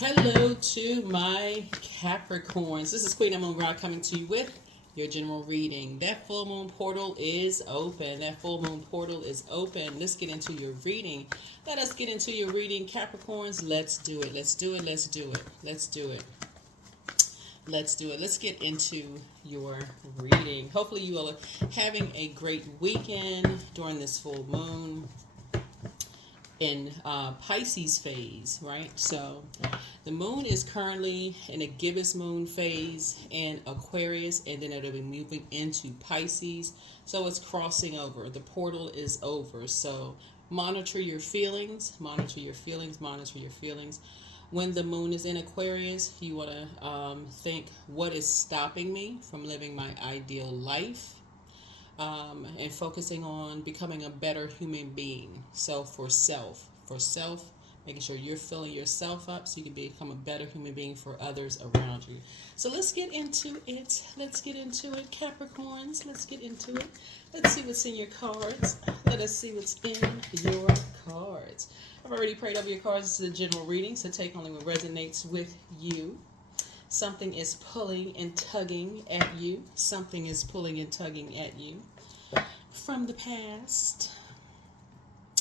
Hello to my Capricorns. This is Queen Amun Ra coming to you with your general reading. That full moon portal is open. That full moon portal is open. Let's get into your reading. Let us get into your reading, Capricorns. Let's do it. Let's do it. Let's do it. Let's do it. Let's do it. Let's get into your reading. Hopefully you all are having a great weekend during this full moon in Pisces phase, right? So the moon is currently in a gibbous moon phase in Aquarius, and then it'll be moving into Pisces. So it's crossing over. The portal is over. So monitor your feelings, monitor your feelings, monitor your feelings. When the moon is in Aquarius, you want to think, what is stopping me from living my ideal life? And focusing on becoming a better human being. So for self, making sure you're filling yourself up so you can become a better human being for others around you. So let's get into it. Let's get into it, Capricorns. Let's get into it. Let's see what's in your cards. Let us see what's in your cards. I've already prayed over your cards. This is a general reading, so take only what resonates with you. Something is pulling and tugging at you. Something is pulling and tugging at you from the past,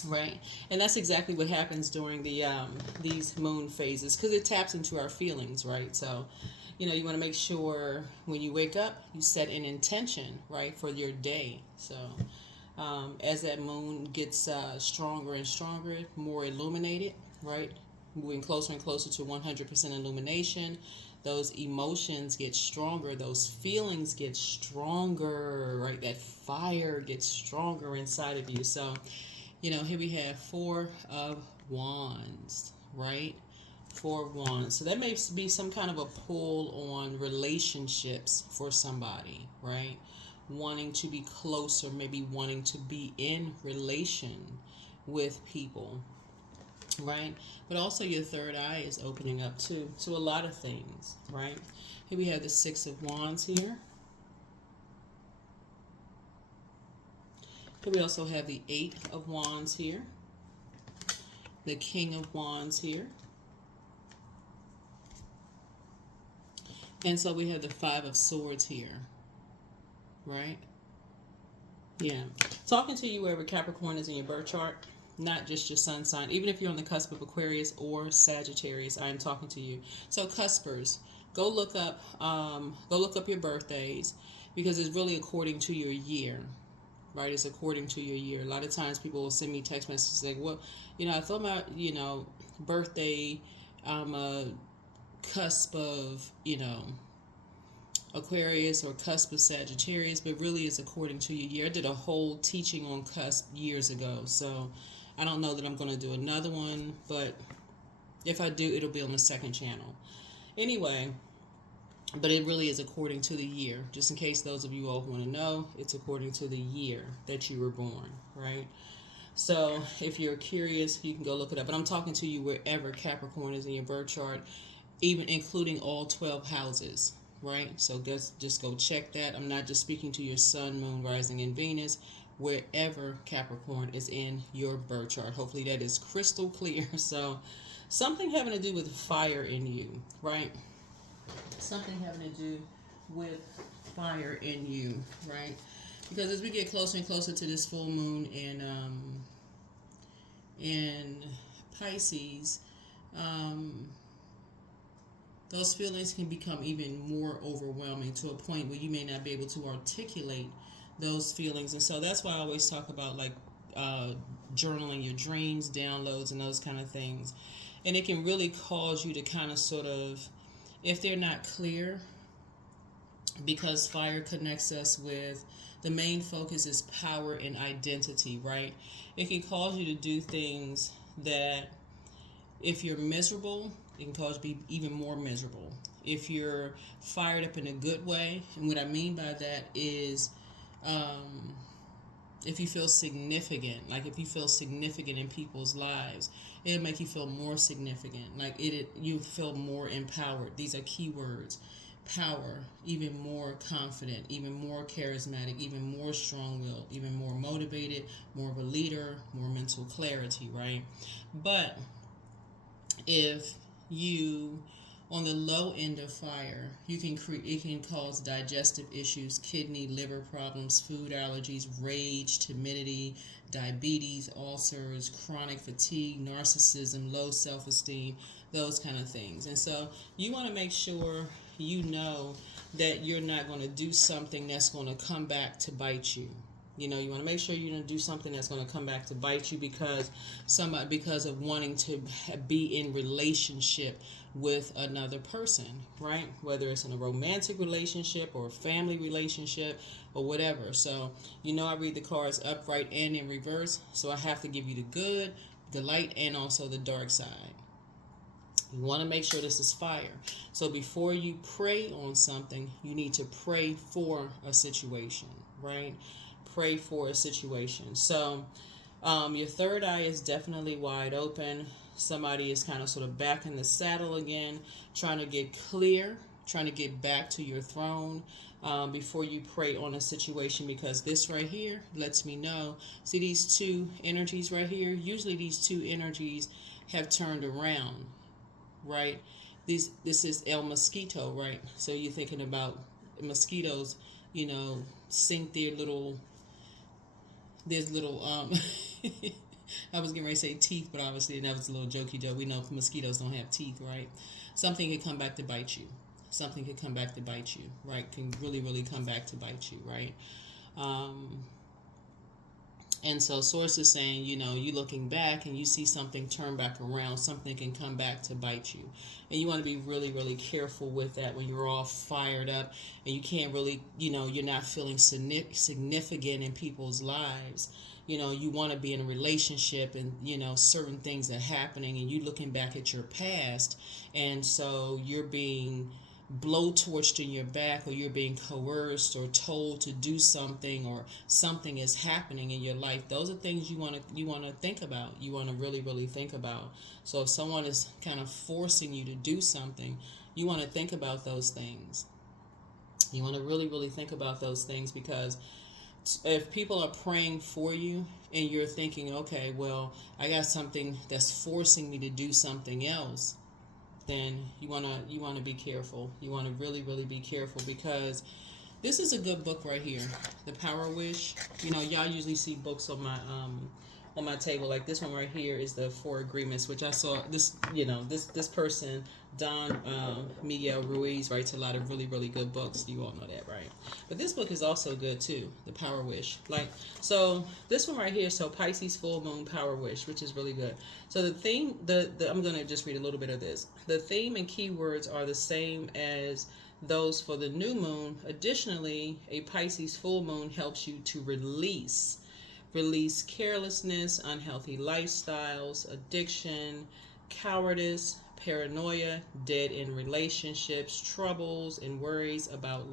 right? And that's exactly what happens during the these moon phases, because it taps into our feelings, right? So, you want to make sure when you wake up, you set an intention, right, for your day. So, as that moon gets stronger and stronger, more illuminated, right? Moving closer and closer to 100% illumination, those emotions get stronger, those feelings get stronger, right? That fire gets stronger inside of you. So, here we have Four of Wands, right? Four of Wands. So that may be some kind of a pull on relationships for somebody, right? Wanting to be closer, maybe wanting to be in relation with people, right? But also your third eye is opening up too to a lot of things, right? Here we have the Six of Wands here. Here we also have the Eight of Wands here. The King of Wands here. And so we have the Five of Swords here, right? Yeah. Talking to you wherever Capricorn is in your birth chart, not just your sun sign. Even if you're on the cusp of Aquarius or Sagittarius, I am talking to you. So cuspers, go look up your birthdays, because it's really according to your year, right? It's according to your year. A lot of times people will send me text messages like, well, I thought my, birthday, I'm a cusp of, Aquarius or cusp of Sagittarius, but really it's according to your year. I did a whole teaching on cusp years ago, so I don't know that I'm going to do another one, but if I do, it'll be on the second channel. Anyway, but it really is according to the year. Just in case those of you all want to know, it's according to the year that you were born, right? So if you're curious, you can go look it up. But I'm talking to you wherever Capricorn is in your birth chart, even including all 12 houses, right? So just go check that. I'm not just speaking to your sun, moon, rising, and Venus. Wherever Capricorn is in your birth chart. Hopefully that is crystal clear. So something having to do with fire in you, right? Something having to do with fire in you, right? Because as we get closer and closer to this full moon in Pisces, those feelings can become even more overwhelming to a point where you may not be able to articulate those feelings. And so that's why I always talk about journaling your dreams, downloads, and those kind of things. And it can really cause you to kind of sort of, if they're not clear, because fire connects us with, the main focus is power and identity, right? It can cause you to do things that, if you're miserable, it can cause you to be even more miserable. If you're fired up in a good way, and what I mean by that is, if you feel significant, if you feel significant in people's lives, it'll make you feel more significant. You feel more empowered. These are key words. Power, even more confident, even more charismatic, even more strong-willed, even more motivated, more of a leader, more mental clarity, right? But if you on the low end of fire, you can it can cause digestive issues, kidney, liver problems, food allergies, rage, timidity, diabetes, ulcers, chronic fatigue, narcissism, low self-esteem, those kind of things. And so you want to make sure you know that you're not going to do something that's going to come back to bite you. You know, you want to make sure you don't do something that's going to come back to bite you because of wanting to be in relationship with another person, right? Whether it's in a romantic relationship or a family relationship or whatever. So, you know, I read the cards upright and in reverse. So I have to give you the good, the light, and also the dark side. You want to make sure this is fire. So before you pray on something, you need to pray for a situation, right? Pray for a situation. So your third eye is definitely wide open. Somebody is kind of sort of back in the saddle again, trying to get clear, trying to get back to your throne before you pray on a situation, because this right here lets me know. See these two energies right here? Usually these two energies have turned around, right? This is El Mosquito, right? So you're thinking about mosquitoes, you know, sink their little I was getting ready to say teeth, but obviously that was a little jokey joke. We know mosquitoes don't have teeth, right? Something could come back to bite you. Something could come back to bite you, right? Can really, really come back to bite you, right? And so Source is saying, you know, you looking back and you see something turn back around, something can come back to bite you. And you want to be really, really careful with that when you're all fired up and you can't really, you know, you're not feeling significant in people's lives. You know, you want to be in a relationship and, you know, certain things are happening and you looking back at your past. And so you're being blowtorched in your back, or you're being coerced or told to do something, or something is happening in your life. Those are things you want to think about. You want to really, really think about. So if someone is kind of forcing you to do something, you want to think about those things. You want to really, really think about those things, because if people are praying for you and you're thinking, okay, well, I got something that's forcing me to do something else, then you want to be careful. You want to really, really be careful, because this is a good book right here, The Power Wish. You know, y'all usually see books on my table. Like this one right here is the Four Agreements, which I saw this, you know, this person, Don Miguel Ruiz, writes a lot of really, really good books. You all know that, right? But this book is also good too, The Power Wish. Like, so this one right here, so Pisces Full Moon Power Wish, which is really good. So the theme, I'm going to just read a little bit of this. The theme and keywords are the same as those for the new moon. Additionally, a Pisces full moon helps you to release carelessness, unhealthy lifestyles, addiction, cowardice, paranoia, dead in relationships, troubles and worries about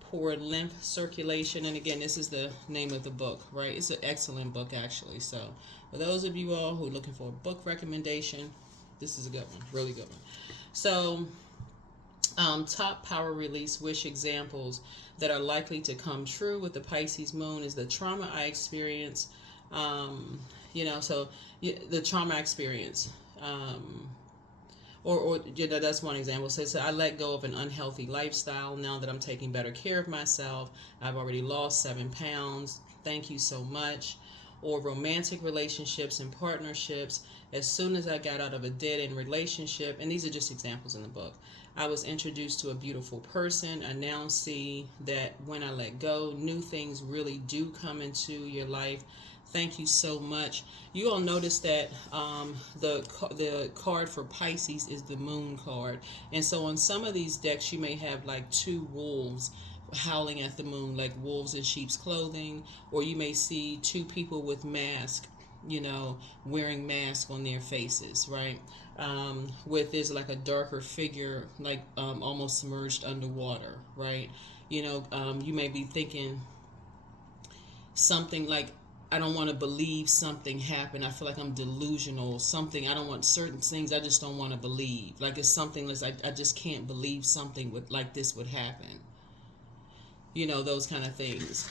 poor lymph circulation. And again, this is the name of the book, right? It's an excellent book, actually. So for those of you all who are looking for a book recommendation, this is a good one, really good one. So top power release wish examples that are likely to come true with the Pisces moon is the trauma I experience. You know, so the trauma I experience, or you know, that's one example. So I let go of an unhealthy lifestyle now that I'm taking better care of myself. I've already lost 7 pounds. Thank you so much. Or romantic relationships and partnerships. As soon as I got out of a dead-end relationship, and these are just examples in the book, I was introduced to a beautiful person. I now see that when I let go, new things really do come into your life. Thank you so much. You all notice that the card for Pisces is the moon card. And so on some of these decks, you may have like two wolves howling at the moon, like wolves in sheep's clothing, or you may see two people with masks, you know, wearing masks on their faces, right? With this like a darker figure, like almost submerged underwater, right? You know, you may be thinking something like, I don't want to believe something happened. I feel like I'm delusional. Something, I don't want certain things. I just don't want to believe. Like it's something that's, I just can't believe something like this would happen. You know, those kind of things.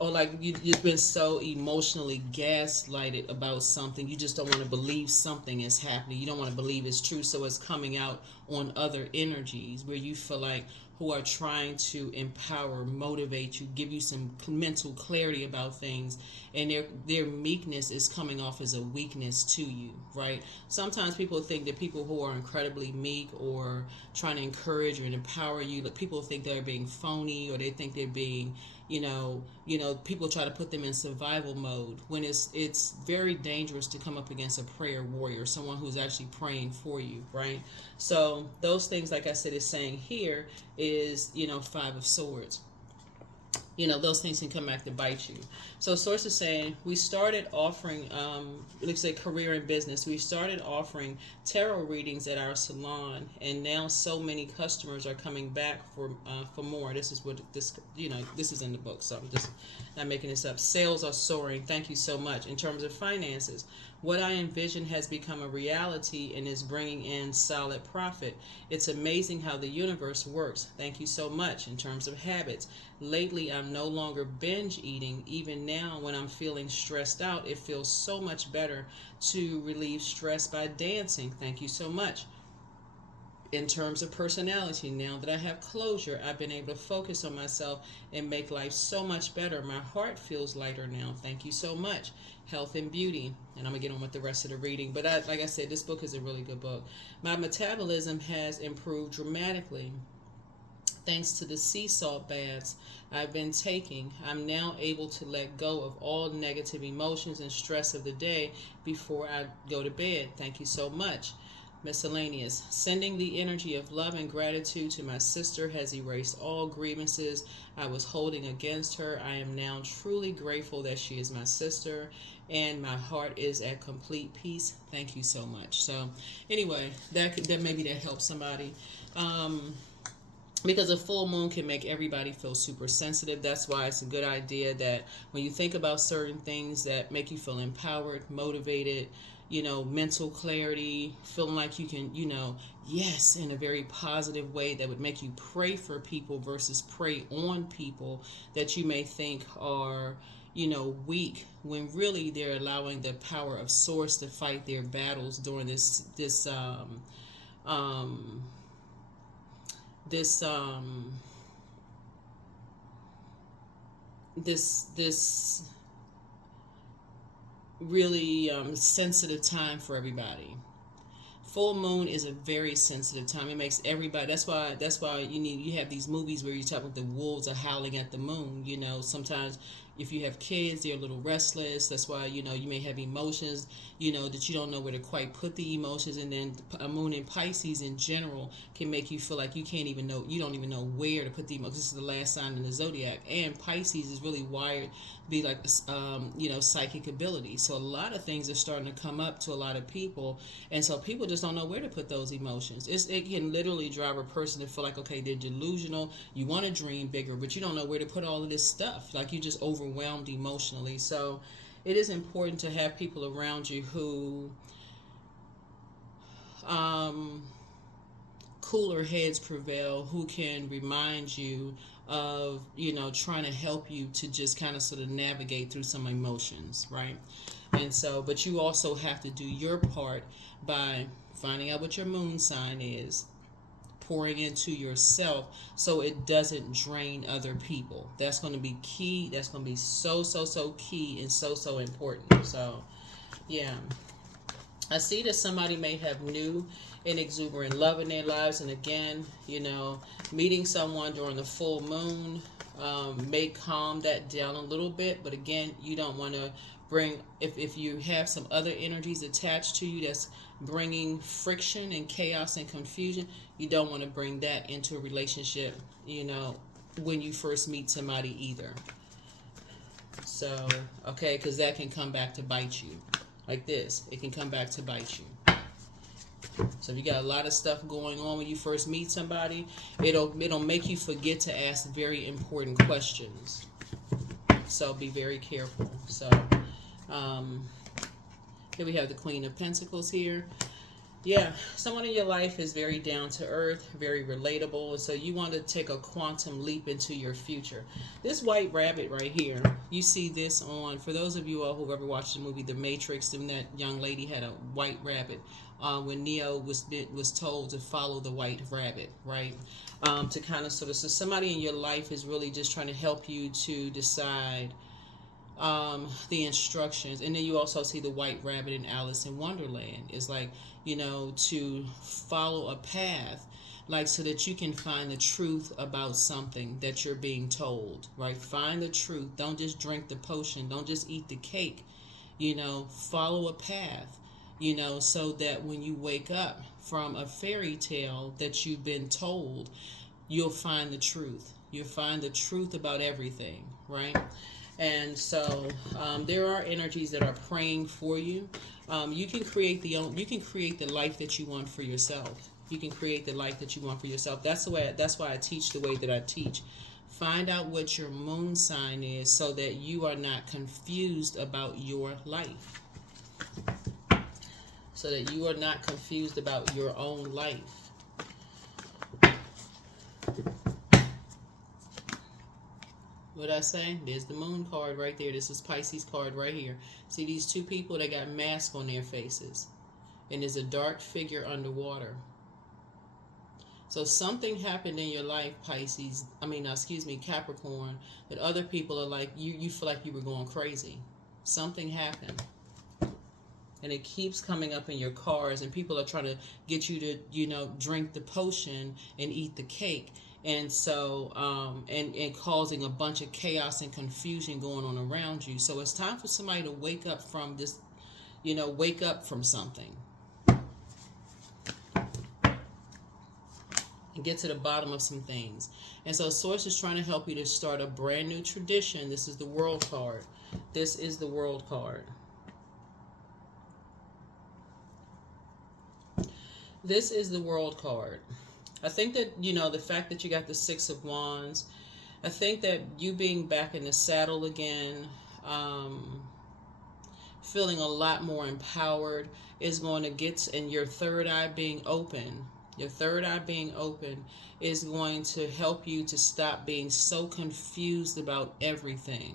or like you've been so emotionally gaslighted about something, you just don't want to believe something is happening. You don't want to believe it's true, so it's coming out on other energies where you feel like who are trying to empower, motivate you, give you some mental clarity about things, and their meekness is coming off as a weakness to you, right? Sometimes people think that people who are incredibly meek or trying to encourage and empower you, like people think they're being phony, or they think they're being, people try to put them in survival mode, when it's very dangerous to come up against a prayer warrior, someone who's actually praying for you, right? So those things, like I said, is saying here is, Five of Swords. Those things can come back to bite you. So Source is saying, we started offering, let's say career and business, we started offering tarot readings at our salon, and now so many customers are coming back for more. This is what this is in the book, so I'm just not making this up. Sales are soaring. Thank you so much. In terms of finances, what I envision has become a reality and is bringing in solid profit. It's amazing how the universe works. Thank you so much. In terms of habits, lately I'm no longer binge eating. Even now when I'm feeling stressed out, it feels so much better to relieve stress by dancing. Thank you so much. In terms of personality, now that I have closure, I've been able to focus on myself and make life so much better. My heart feels lighter now. Thank you so much. Health and beauty. And I'm going to get on with the rest of the reading. But like I said, this book is a really good book. My metabolism has improved dramatically. Thanks to the sea salt baths I've been taking, I'm now able to let go of all negative emotions and stress of the day before I go to bed. Thank you so much. Miscellaneous. Sending the energy of love and gratitude to my sister has erased all grievances I was holding against her. I am now truly grateful that she is my sister, and my heart is at complete peace. Thank you so much. So anyway, that maybe that helps somebody. Because a full moon can make everybody feel super sensitive. That's why it's a good idea that when you think about certain things that make you feel empowered, motivated, mental clarity, feeling like you can, yes, in a very positive way that would make you pray for people versus prey on people that you may think are, weak, when really they're allowing the power of Source to fight their battles during this really sensitive time for everybody. Full moon is a very sensitive time. It makes everybody. That's why you have these movies where you talk about the wolves are howling at the moon. Sometimes if you have kids, they're a little restless. That's why you may have emotions. That you don't know where to quite put the emotions, and then a moon in Pisces in general can make you feel like you don't even know where to put the emotions. This is the last sign in the zodiac, and Pisces is really wired to be like psychic ability. So a lot of things are starting to come up to a lot of people, and so people just don't know where to put those emotions. It can literally drive a person to feel like, okay, they're delusional. You want to dream bigger, but you don't know where to put all of this stuff. Like you just overwhelmed emotionally. So it is important to have people around you who cooler heads prevail, who can remind you of trying to help you to just kind of sort of navigate through some emotions, right? And so, but you also have to do your part by finding out what your moon sign is, pouring into yourself so it doesn't drain other people. That's going to be key. That's going to be so key and so important. So yeah, I see that somebody may have new and exuberant love in their lives, and again, meeting someone during the full moon may calm that down a little bit, but again, you don't want to bring, if you have some other energies attached to you that's bringing friction and chaos and confusion, you don't want to bring that into a relationship, when you first meet somebody either. So, okay, because that can come back to bite you. Like this, it can come back to bite you. So if you got a lot of stuff going on when you first meet somebody, it'll make you forget to ask very important questions. So be very careful. So here we have the Queen of Pentacles here. Yeah, someone in your life is very down to earth, very relatable, and so you want to take a quantum leap into your future. This white rabbit right here, you see this on, for those of you all who've ever watched the movie The Matrix, and that young lady had a white rabbit when Neo was told to follow the white rabbit, right? To kind of sort of, so somebody in your life is really just trying to help you to decide the instructions. And then you also see the white rabbit in Alice in Wonderland. It's like, to follow a path, like so that you can find the truth about something that you're being told, right? Find the truth. Don't just drink the potion. Don't just eat the cake. Follow a path, so that when you wake up from a fairy tale that you've been told, you'll find the truth. You'll find the truth about everything, right? And so there are energies that are praying for you. You can create the life that you want for yourself. You can create the life that you want for yourself. That's why I teach the way that I teach. Find out what your moon sign is so that you are not confused about your life. So that you are not confused about your own life. What I say? There's the moon card right there. This is Pisces card right here. See these two people that got masks on their faces. And there's a dark figure underwater. So something happened in your life, Capricorn, that other people are like, you feel like you were going crazy. Something happened. And it keeps coming up in your cards, and people are trying to get you to, drink the potion and eat the cake. And so, and causing a bunch of chaos and confusion going on around you. So it's time for somebody to wake up from this, wake up from something. And get to the bottom of some things. And so Source is trying to help you to start a brand new tradition. This is the World card. This is the World card. This is the World card. I think that, the fact that you got the Six of Wands, I think that you being back in the saddle again, feeling a lot more empowered is going to get, and your third eye being open. Your third eye being open is going to help you to stop being so confused about everything.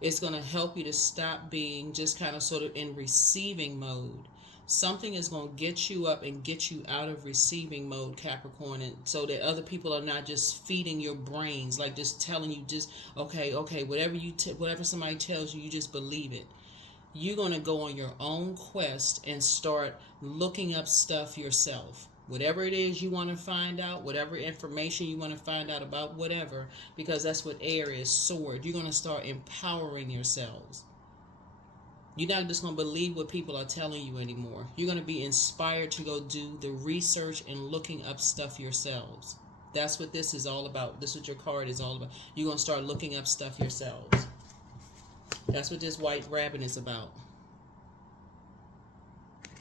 It's going to help you to stop being just kind of sort of in receiving mode. Something is going to get you up and get you out of receiving mode, Capricorn, and so that other people are not just feeding your brains, like just telling you just, okay, whatever somebody tells you, you just believe it. You're going to go on your own quest and start looking up stuff yourself. Whatever it is you want to find out, whatever information you want to find out about, whatever, because that's what air is, sword. You're going to start empowering yourselves. You're not just going to believe what people are telling you anymore. You're going to be inspired to go do the research and looking up stuff yourselves. That's what this is all about. This is what your card is all about. You're going to start looking up stuff yourselves. That's what this white rabbit is about.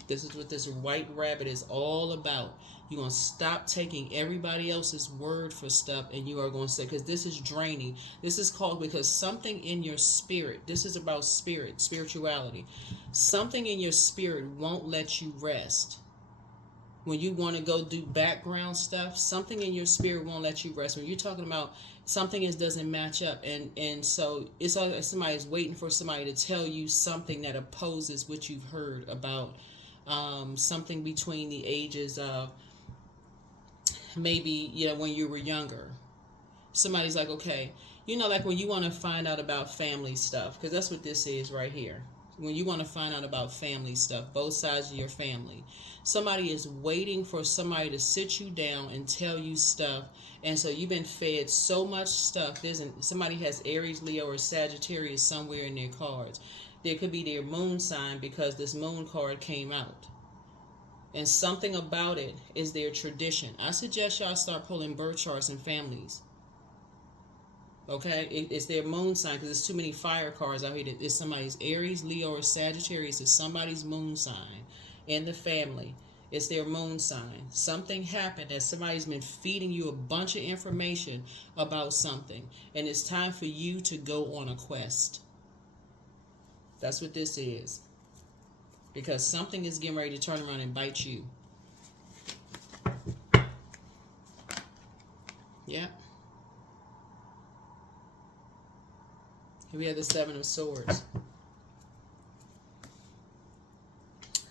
This is what this white rabbit is all about. You're going to stop taking everybody else's word for stuff, and you are going to say, because this is draining. This is called, because something in your spirit, this is about spirit, spirituality. Something in your spirit won't let you rest. When you want to go do background stuff, something in your spirit won't let you rest. When you're talking about something doesn't match up, and so it's like somebody's waiting for somebody to tell you something that opposes what you've heard about something between the ages of maybe, when you were younger. Somebody's like, okay, like when you want to find out about family stuff, because that's what this is right here. When you want to find out about family stuff, both sides of your family, somebody is waiting for somebody to sit you down and tell you stuff. And so you've been fed so much stuff. Somebody has Aries, Leo, or Sagittarius somewhere in their cards. There could be their moon sign, because this moon card came out. And something about it is their tradition. I suggest y'all start pulling birth charts and families. Okay? It's their moon sign, because there's too many fire cards out here. It's somebody's Aries, Leo, or Sagittarius. It's somebody's moon sign in the family. It's their moon sign. Something happened that somebody's been feeding you a bunch of information about something. And it's time for you to go on a quest. That's what this is. because something is getting ready to turn around and bite you. Yeah. Here we have the Seven of Swords.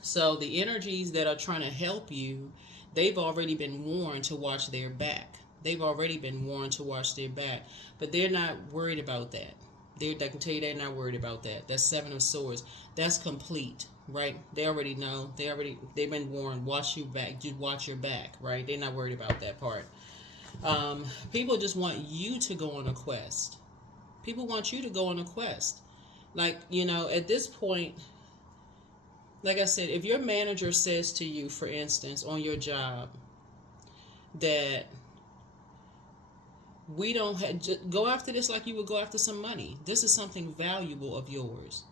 So the energies that are trying to help you, they've already been warned to watch their back. They've already been warned to watch their back. But they're not worried about that. I can tell you they're not worried about that. That's Seven of Swords. That's complete, right? They already know. They've been warned. Watch your back. Just watch your back, right? They're not worried about that part. People just want you to go on a quest. People want you to go on a quest. Like, at this point, like I said, if your manager says to you, for instance, on your job, that we don't go after this like you would go after some money. This is something valuable of yours.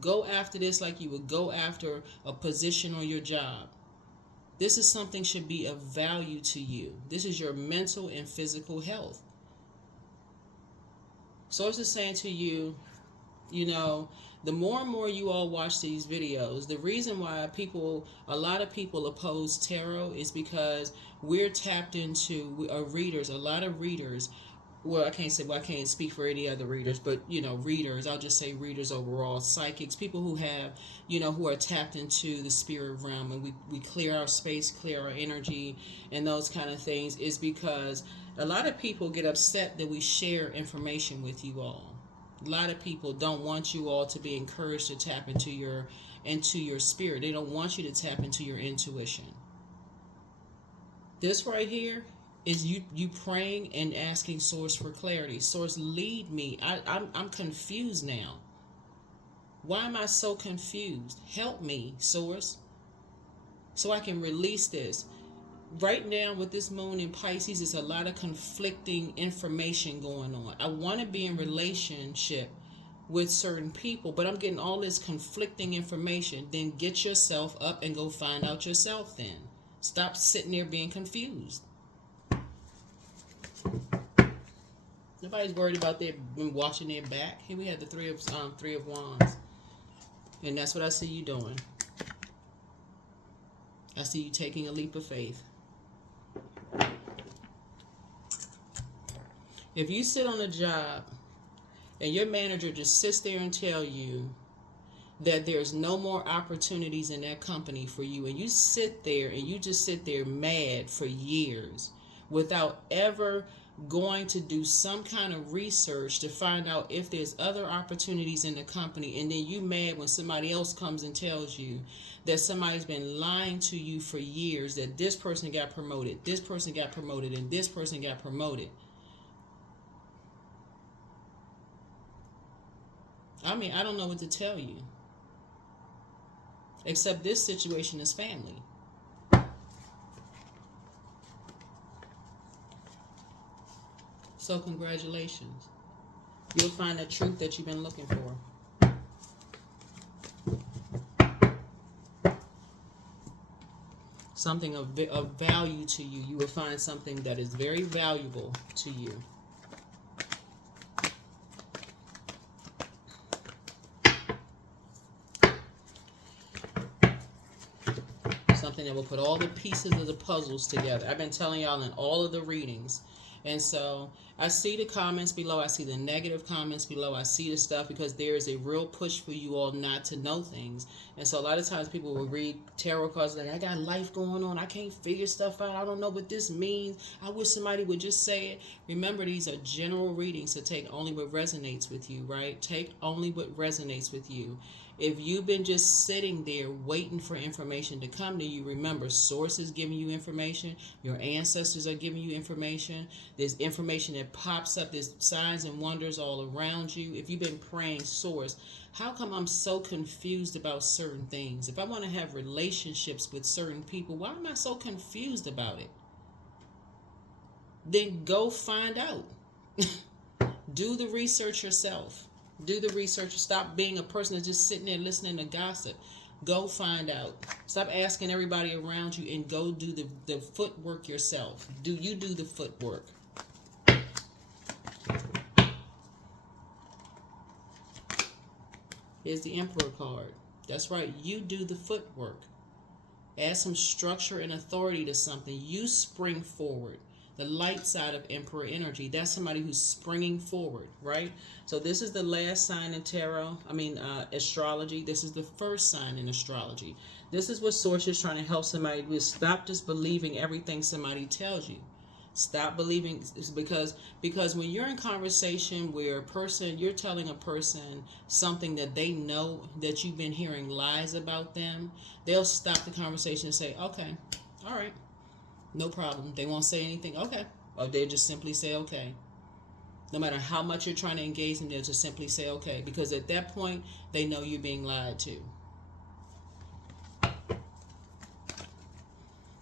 Go after this like you would go after a position on your job. This is something should be of value to you. This is your mental and physical health. Source is saying to you, the more and more you all watch these videos, the reason why a lot of people oppose tarot is because we're tapped into, readers, a lot of readers, well, I can't speak for any other readers, but, readers, I'll just say readers overall, psychics, people who have, who are tapped into the spirit realm, and we clear our space, clear our energy, and those kind of things, is because a lot of people get upset that we share information with you all. A lot of people don't want you all to be encouraged to tap into your spirit. They don't want you to tap into your intuition. This right here is you praying and asking Source for clarity. Source, lead me. I'm confused now. Why am I so confused? Help me, Source, so I can release this. Right now with this moon in Pisces, it's a lot of conflicting information going on. I want to be in relationship with certain people, but I'm getting all this conflicting information. Then get yourself up and go find out yourself then. Stop sitting there being confused. Nobody's worried about them watching their back. Here we have the Three of Wands. And that's what I see you doing. I see you taking a leap of faith. If you sit on a job and your manager just sits there and tell you that there's no more opportunities in that company for you, and you sit there and you just sit there mad for years without ever going to do some kind of research to find out if there's other opportunities in the company, and then you mad when somebody else comes and tells you that somebody's been lying to you for years, that this person got promoted, this person got promoted, and this person got promoted. I mean, I don't know what to tell you. Except this situation is family. So congratulations. You'll find the truth that you've been looking for. Something of value to you. You will find something that is very valuable to you. Something that will put all the pieces of the puzzles together. I've been telling y'all in all of the readings. And so I see the comments below. I see the negative comments below. I see the stuff because there is a real push for you all not to know things. And so a lot of times people will read tarot cards like, I got life going on. I can't figure stuff out. I don't know what this means. I wish somebody would just say it. Remember, these are general readings, so take only what resonates with you, right? Take only what resonates with you. If you've been just sitting there waiting for information to come to you, remember, Source is giving you information. Your ancestors are giving you information. There's information that pops up. There's signs and wonders all around you. If you've been praying, Source, how come I'm so confused about certain things? If I want to have relationships with certain people, why am I so confused about it? Then go find out. Do the research yourself. Do the research. Stop being a person that's just sitting there listening to gossip. Go find out. Stop asking everybody around you and go do the footwork yourself. Do the footwork. Here's the Emperor card. That's right. You do the footwork. Add some structure and authority to something. You spring forward. The light side of Emperor energy. That's somebody who's springing forward, right? So this is the last sign in tarot. Astrology. This is the first sign in astrology. This is what Source is trying to help somebody with. Stop just believing everything somebody tells you. Stop believing, because when you're in conversation where you're telling a person something that they know that you've been hearing lies about them, they'll stop the conversation and say, okay, all right, no problem. They won't say anything, okay, or they'll just simply say okay. No matter how much you're trying to engage them, they'll just simply say okay, because at that point they know you're being lied to.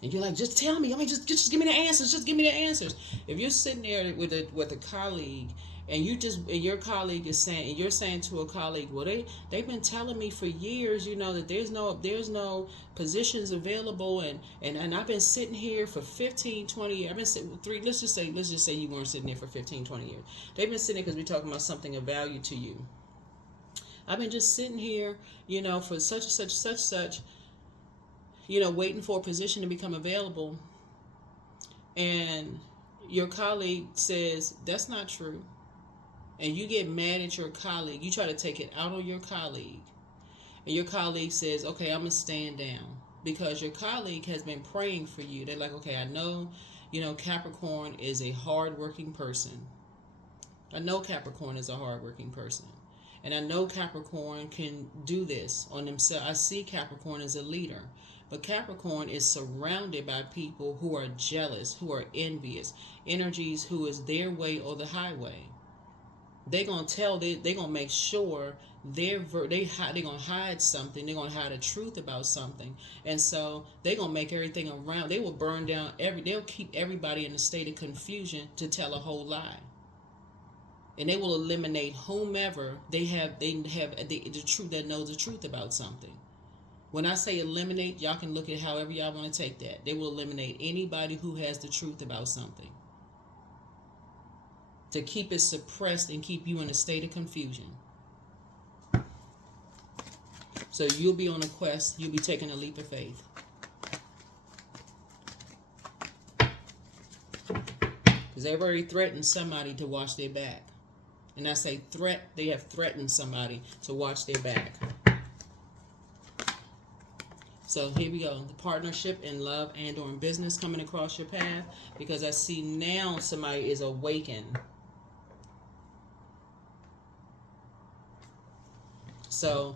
And you're like, just tell me. Just give me the answers. Just give me the answers. If you're sitting there with a colleague, and your colleague is saying, and you're saying to a colleague, well, they've been telling me for years, that there's no positions available, and I've been sitting here for 15, 20 years. I've been sitting let's just say you weren't sitting there for 15, 20 years. They've been sitting there because we're talking about something of value to you. I've been just sitting here, for such and such, waiting for a position to become available, and your colleague says that's not true, and you get mad at your colleague. You try to take it out on your colleague, and your colleague says, okay, I'm gonna stand down, because your colleague has been praying for you. They're like, okay, I know, Capricorn is a hardworking person. I know Capricorn is a hardworking person, and I know Capricorn can do this on themselves. I see Capricorn as a leader. But Capricorn is surrounded by people who are jealous, who are envious, energies who is their way or the highway. They're going to make sure they're going to hide something. They're going to hide a truth about something. And so they're going to make everything around. They will burn down they'll keep everybody in a state of confusion to tell a whole lie. And they will eliminate whomever they have the truth, that knows the truth about something. When I say eliminate, y'all can look at however y'all want to take that. They will eliminate anybody who has the truth about something, to keep it suppressed and keep you in a state of confusion. So you'll be on a quest. You'll be taking a leap of faith. Because they've already threatened somebody to watch their back. And I say threat, they have threatened somebody to watch their back. So here we go. The partnership in love and or in business coming across your path, because I see now somebody is awakened. So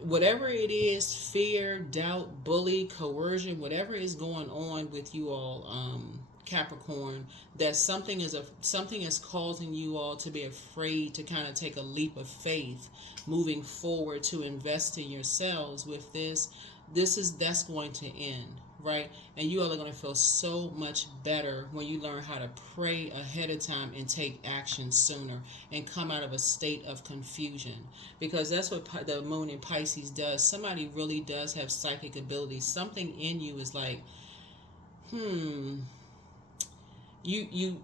whatever it is, fear, doubt, bully, coercion, whatever is going on with you all, Capricorn, that something is causing you all to be afraid to kind of take a leap of faith moving forward, to invest in yourselves with this. That's going to end, right? And you all are going to feel so much better when you learn how to pray ahead of time and take action sooner and come out of a state of confusion, because that's what the moon in Pisces does. Somebody really does have psychic abilities. Something in you is like, you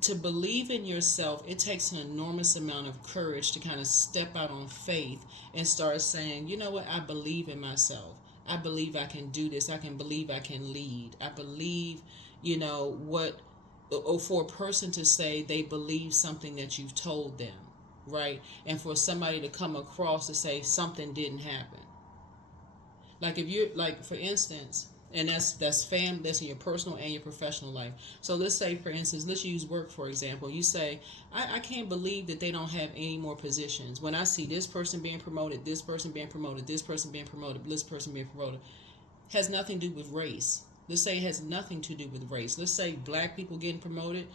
to believe in yourself, it takes an enormous amount of courage to kind of step out on faith and start saying, you know what, I believe in myself. I believe I can do this. I can believe I can lead. I believe, or for a person to say they believe something that you've told them, right? And for somebody to come across to say something didn't happen. Like if you're, like, for instance, and that's in your personal and your professional life. So let's say, for instance, let's use work, for example. You say, I can't believe that they don't have any more positions. When I see this person being promoted, this person being promoted, this person being promoted, this person being promoted, has nothing to do with race. Let's say it has nothing to do with race. Let's say black people getting promoted,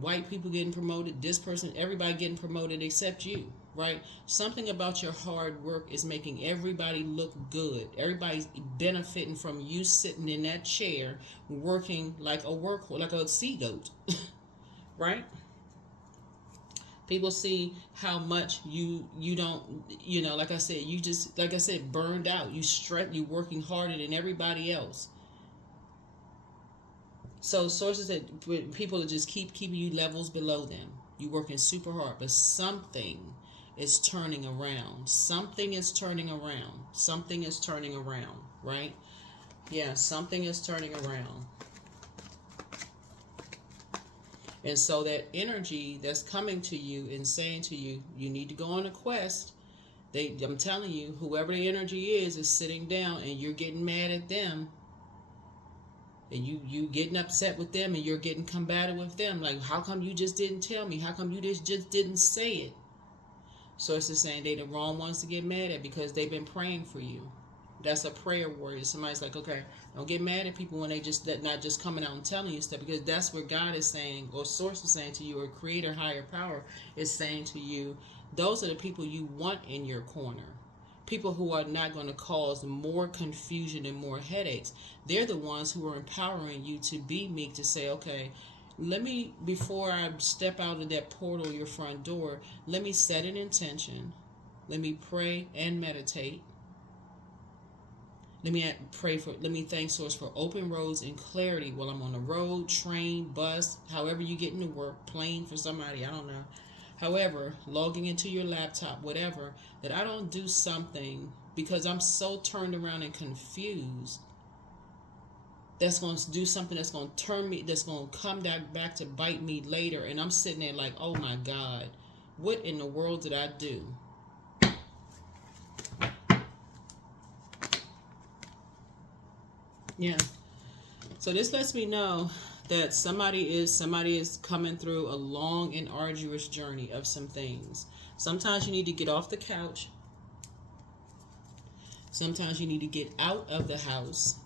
white people getting promoted, this person, everybody getting promoted except you, right? Something about your hard work is making everybody look good. Everybody's benefiting from you sitting in that chair working like a sea goat, right? People see how much you don't, like I said, burned out. You working harder than everybody else. So sources that people are just keeping you levels below them. You working super hard, but something is turning around. Something is turning around. Something is turning around, right? Yeah, something is turning around. And so that energy that's coming to you and saying to you, you need to go on a quest. I'm telling you, whoever the energy is sitting down and you're getting mad at them. And you getting upset with them and you're getting combative with them. Like, how come you just didn't tell me? How come you just didn't say it? So it's just saying they the wrong ones to get mad at because they've been praying for you. That's a prayer warrior. Somebody's like, okay, don't get mad at people when they just not just coming out and telling you stuff, because that's where God is saying, or Source is saying to you, or Creator, higher power is saying to you, those are the people you want in your corner. People who are not going to cause more confusion and more headaches. They're the ones who are empowering you to be meek, to say, okay, before I step out of that portal, your front door, let me set an intention. Let me pray and meditate. Let me thank Source for open roads and clarity while I'm on the road, train, bus, however you get into work, plane for somebody, I don't know. However, logging into your laptop, whatever, that I don't do something because I'm so turned around and confused that's going to do something that's going to turn me, that's going to come back to bite me later. And I'm sitting there like, oh my God, what in the world did I do? Yeah. So this lets me know that somebody is coming through a long and arduous journey of some things. Sometimes you need to get off the couch. Sometimes you need to get out of the house.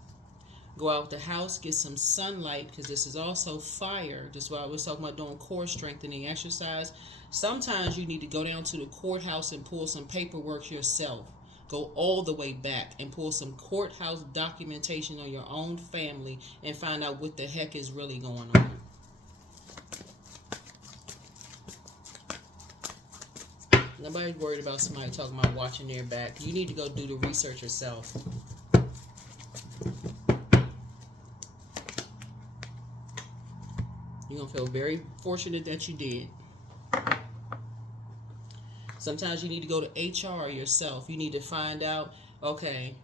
Go out the house, get some sunlight, because this is also fire. Just while I was talking about doing core strengthening exercise. Sometimes you need to go down to the courthouse and pull some paperwork yourself. Go all the way back and pull some courthouse documentation on your own family and find out what the heck is really going on. Nobody's worried about somebody talking about watching their back. You need to go do the research yourself. You're going to feel very fortunate that you did. Sometimes you need to go to HR yourself. You need to find out, okay,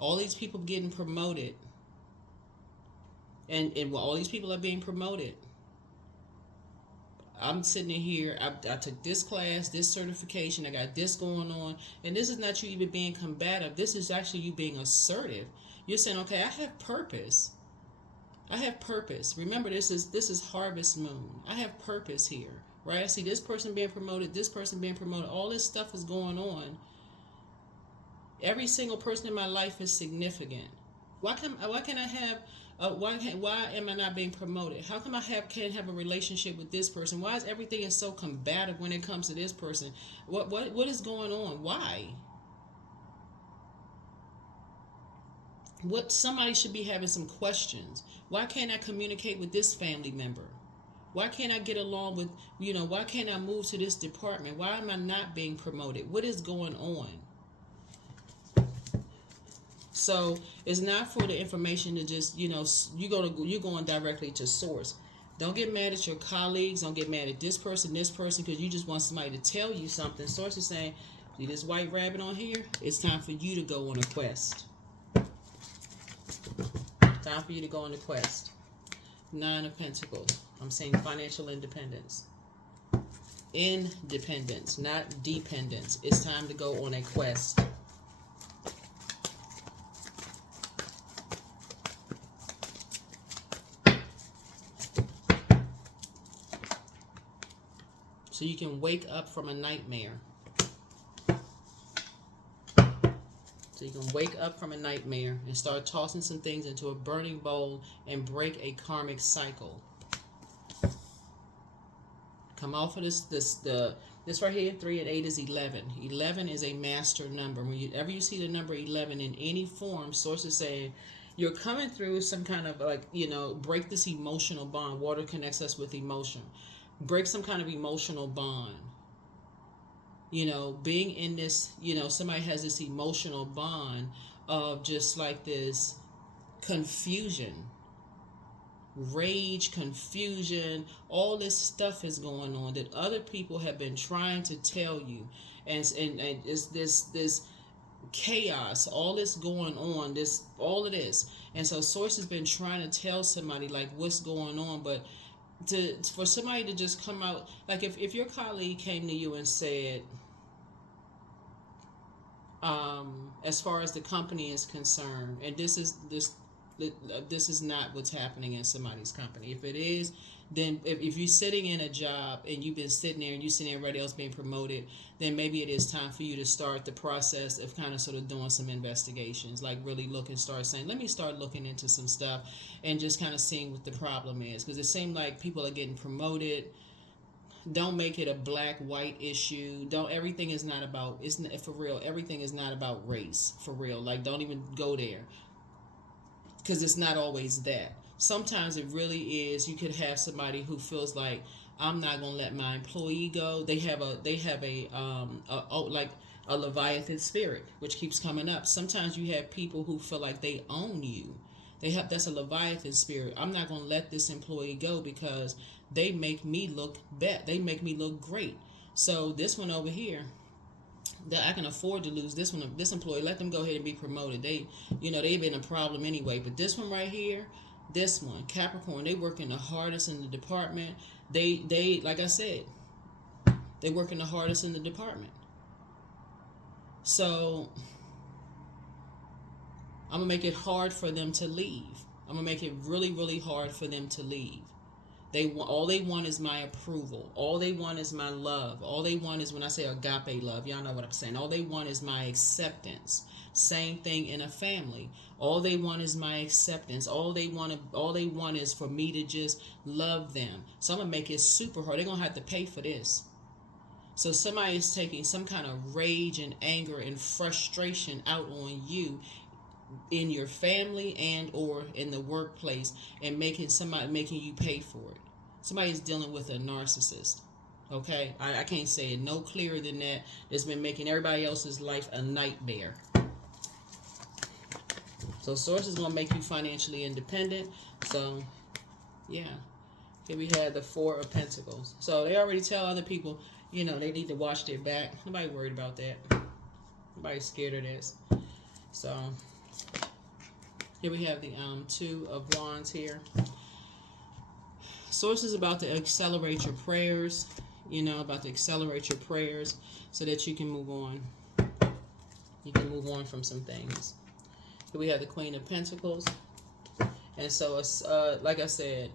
all these people getting promoted. And while all these people are being promoted, I'm sitting in here, I took this class, this certification, I got this going on. And this is not you even being combative. This is actually you being assertive. You're saying, okay, I have purpose. I have purpose. Remember, this is Harvest Moon. I have purpose here. Right? I see this person being promoted, this person being promoted. All this stuff is going on. Every single person in my life is significant. Why am I not being promoted? How come can't have a relationship with this person? Why is everything so combative when it comes to this person? What is going on? Why? Somebody should be having some questions. Why can't I communicate with this family member? Why can't I get along with, why can't I move to this department? Why am I not being promoted? What is going on? So it's not for the information to just, you're going directly to Source. Don't get mad at your colleagues. Don't get mad at this person, because you just want somebody to tell you something. Source is saying, see this white rabbit on here? It's time for you to go on a quest. Time for you to go on a quest. 9 of Pentacles. I'm saying financial independence. Independence, not dependence. It's time to go on a quest. So you can wake up from a nightmare. So you can wake up from a nightmare and start tossing some things into a burning bowl and break a karmic cycle. Come off of this right here. 3 and 8 is 11. 11 is a master number. Whenever you see the number 11 in any form, Source is saying you're coming through some kind of break this emotional bond. Water connects us with emotion. Break some kind of emotional bond. Being in this, somebody has this emotional bond of just like this confusion. rage, confusion, all this stuff is going on that other people have been trying to tell you, and it's this chaos, all this going on, this all of this. And so source has been trying to tell somebody like what's going on, but for somebody to just come out, like if your colleague came to you and said, as far as the company is concerned, and this is not what's happening in somebody's company. If it is, then if you're sitting in a job and you've been sitting there and you see everybody else being promoted, then maybe it is time for you to start the process of kind of sort of doing some investigations, like really look and start saying, let me start looking into some stuff and just kind of seeing what the problem is. Because it seems like people are getting promoted. Don't make it a black white issue. Don't, everything is not about, it's for real, everything is not about race, for real. Like, don't even go there, because it's not always that. Sometimes it really is. You could have somebody who feels like, I'm not gonna let my employee go. They have like a Leviathan spirit, which keeps coming up. Sometimes you have people who feel like they own you. That's a Leviathan spirit. I'm not gonna let this employee go because they make me look bad. They make me look great. So this one over here, that I can afford to lose this one, this employee, let them go ahead and be promoted. They've been a problem anyway. But this one right here, this one, Capricorn, they working the hardest in the department. They like I said, they working the hardest in the department. So I'm gonna make it hard for them to leave. I'm gonna make it really, really hard for them to leave. All they want is my approval. All they want is my love. All they want is, when I say agape love, y'all know what I'm saying. All they want is my acceptance. Same thing in a family. All they want is my acceptance. All they want is for me to just love them. So I'm gonna make it super hard. They're gonna have to pay for this. So somebody is taking some kind of rage and anger and frustration out on you in your family and or in the workplace, and making you pay for it. Somebody's dealing with a narcissist. Okay, I can't say it no clearer than that. It's been making everybody else's life a nightmare. So source is going to make you financially independent. So yeah, here we have the Four of Pentacles. So they already tell other people, they need to watch their back. Nobody worried about that. Nobody's scared of this. So here we have the Two of Wands here. Source is about to accelerate your prayers, about to accelerate your prayers so that you can move on. You can move on from some things. Here we have the Queen of Pentacles. And so it's, like I said,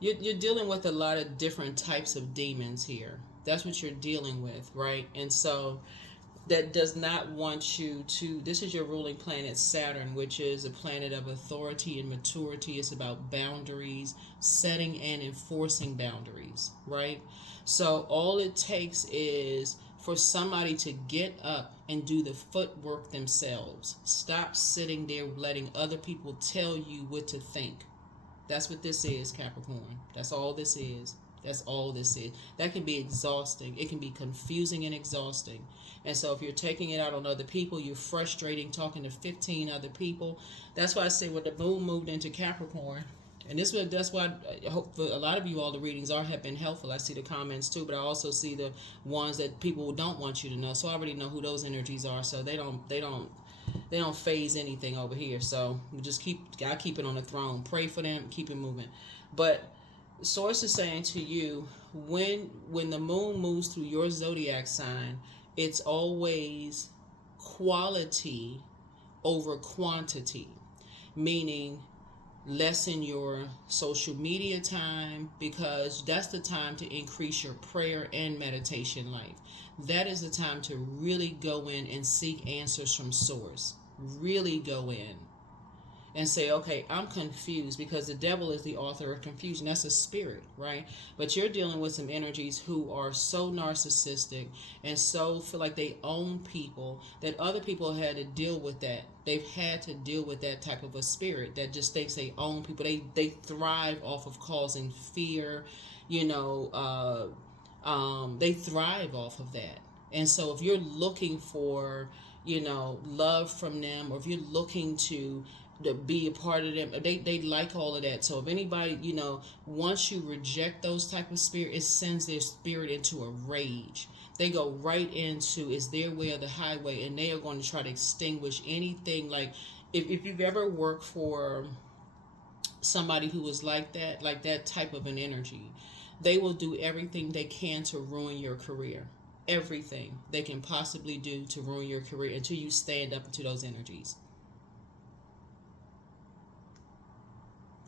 you're dealing with a lot of different types of demons here. That's what you're dealing with, right? And so that does not want you to, this is your ruling planet Saturn, which is a planet of authority and maturity. It's about boundaries, setting and enforcing boundaries, right? So all it takes is for somebody to get up and do the footwork themselves. Stop sitting there letting other people tell you what to think. That's what this is, Capricorn. That's all this is. That's all this is. That can be exhausting. It can be confusing and exhausting. And so if you're taking it out on other people, you're frustrating talking to 15 other people. That's why I say when the moon moved into Capricorn, and that's why I hope for a lot of you all the readings have been helpful. I see the comments too, but I also see the ones that people don't want you to know. So I already know who those energies are. So they don't phase anything over here. So we just keep it on the throne. Pray for them, keep it moving. But Source is saying to you, when the moon moves through your zodiac sign, it's always quality over quantity, meaning lessen your social media time, because that's the time to increase your prayer and meditation life. That is the time to really go in and seek answers from Source. Really go in and say, okay, I'm confused, because the devil is the author of confusion. That's a spirit, right? But you're dealing with some energies who are so narcissistic and so feel like they own people that other people had to deal with that. They've had to deal with that type of a spirit that just thinks they own people. They thrive off of causing fear, they thrive off of that. And so if you're looking for, love from them, or if you're looking to to be a part of them. They like all of that. So if anybody, once you reject those type of spirit, it sends their spirit into a rage. They go right into, it's their way or the highway, and they are going to try to extinguish anything. Like if you've ever worked for somebody who is like that type of an energy, they will do everything they can to ruin your career. Everything they can possibly do to ruin your career until you stand up to those energies.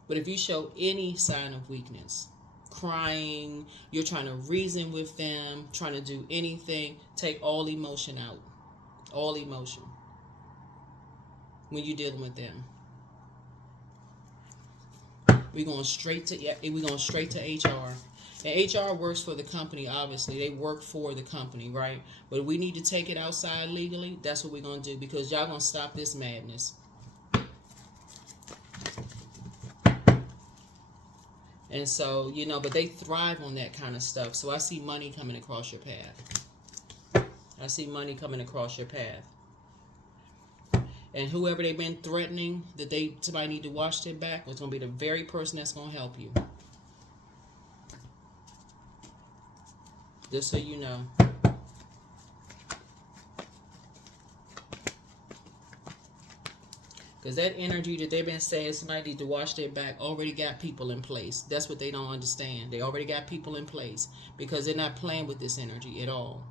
But if you show any sign of weakness, crying, you're trying to reason with them, trying to do anything, take all emotion out. All emotion. When you're dealing with them. We're going straight to HR. And HR works for the company, obviously. They work for the company, right? But if we need to take it outside legally, that's what we're going to do, because y'all going to stop this madness. And so, but they thrive on that kind of stuff. So I see money coming across your path. I see money coming across your path. And whoever they've been threatening that somebody need to watch their back, it's going to be the very person that's going to help you. Just so you know. Because that energy that they've been saying somebody need to watch their back already got people in place. That's what they don't understand. They already got people in place because they're not playing with this energy at all.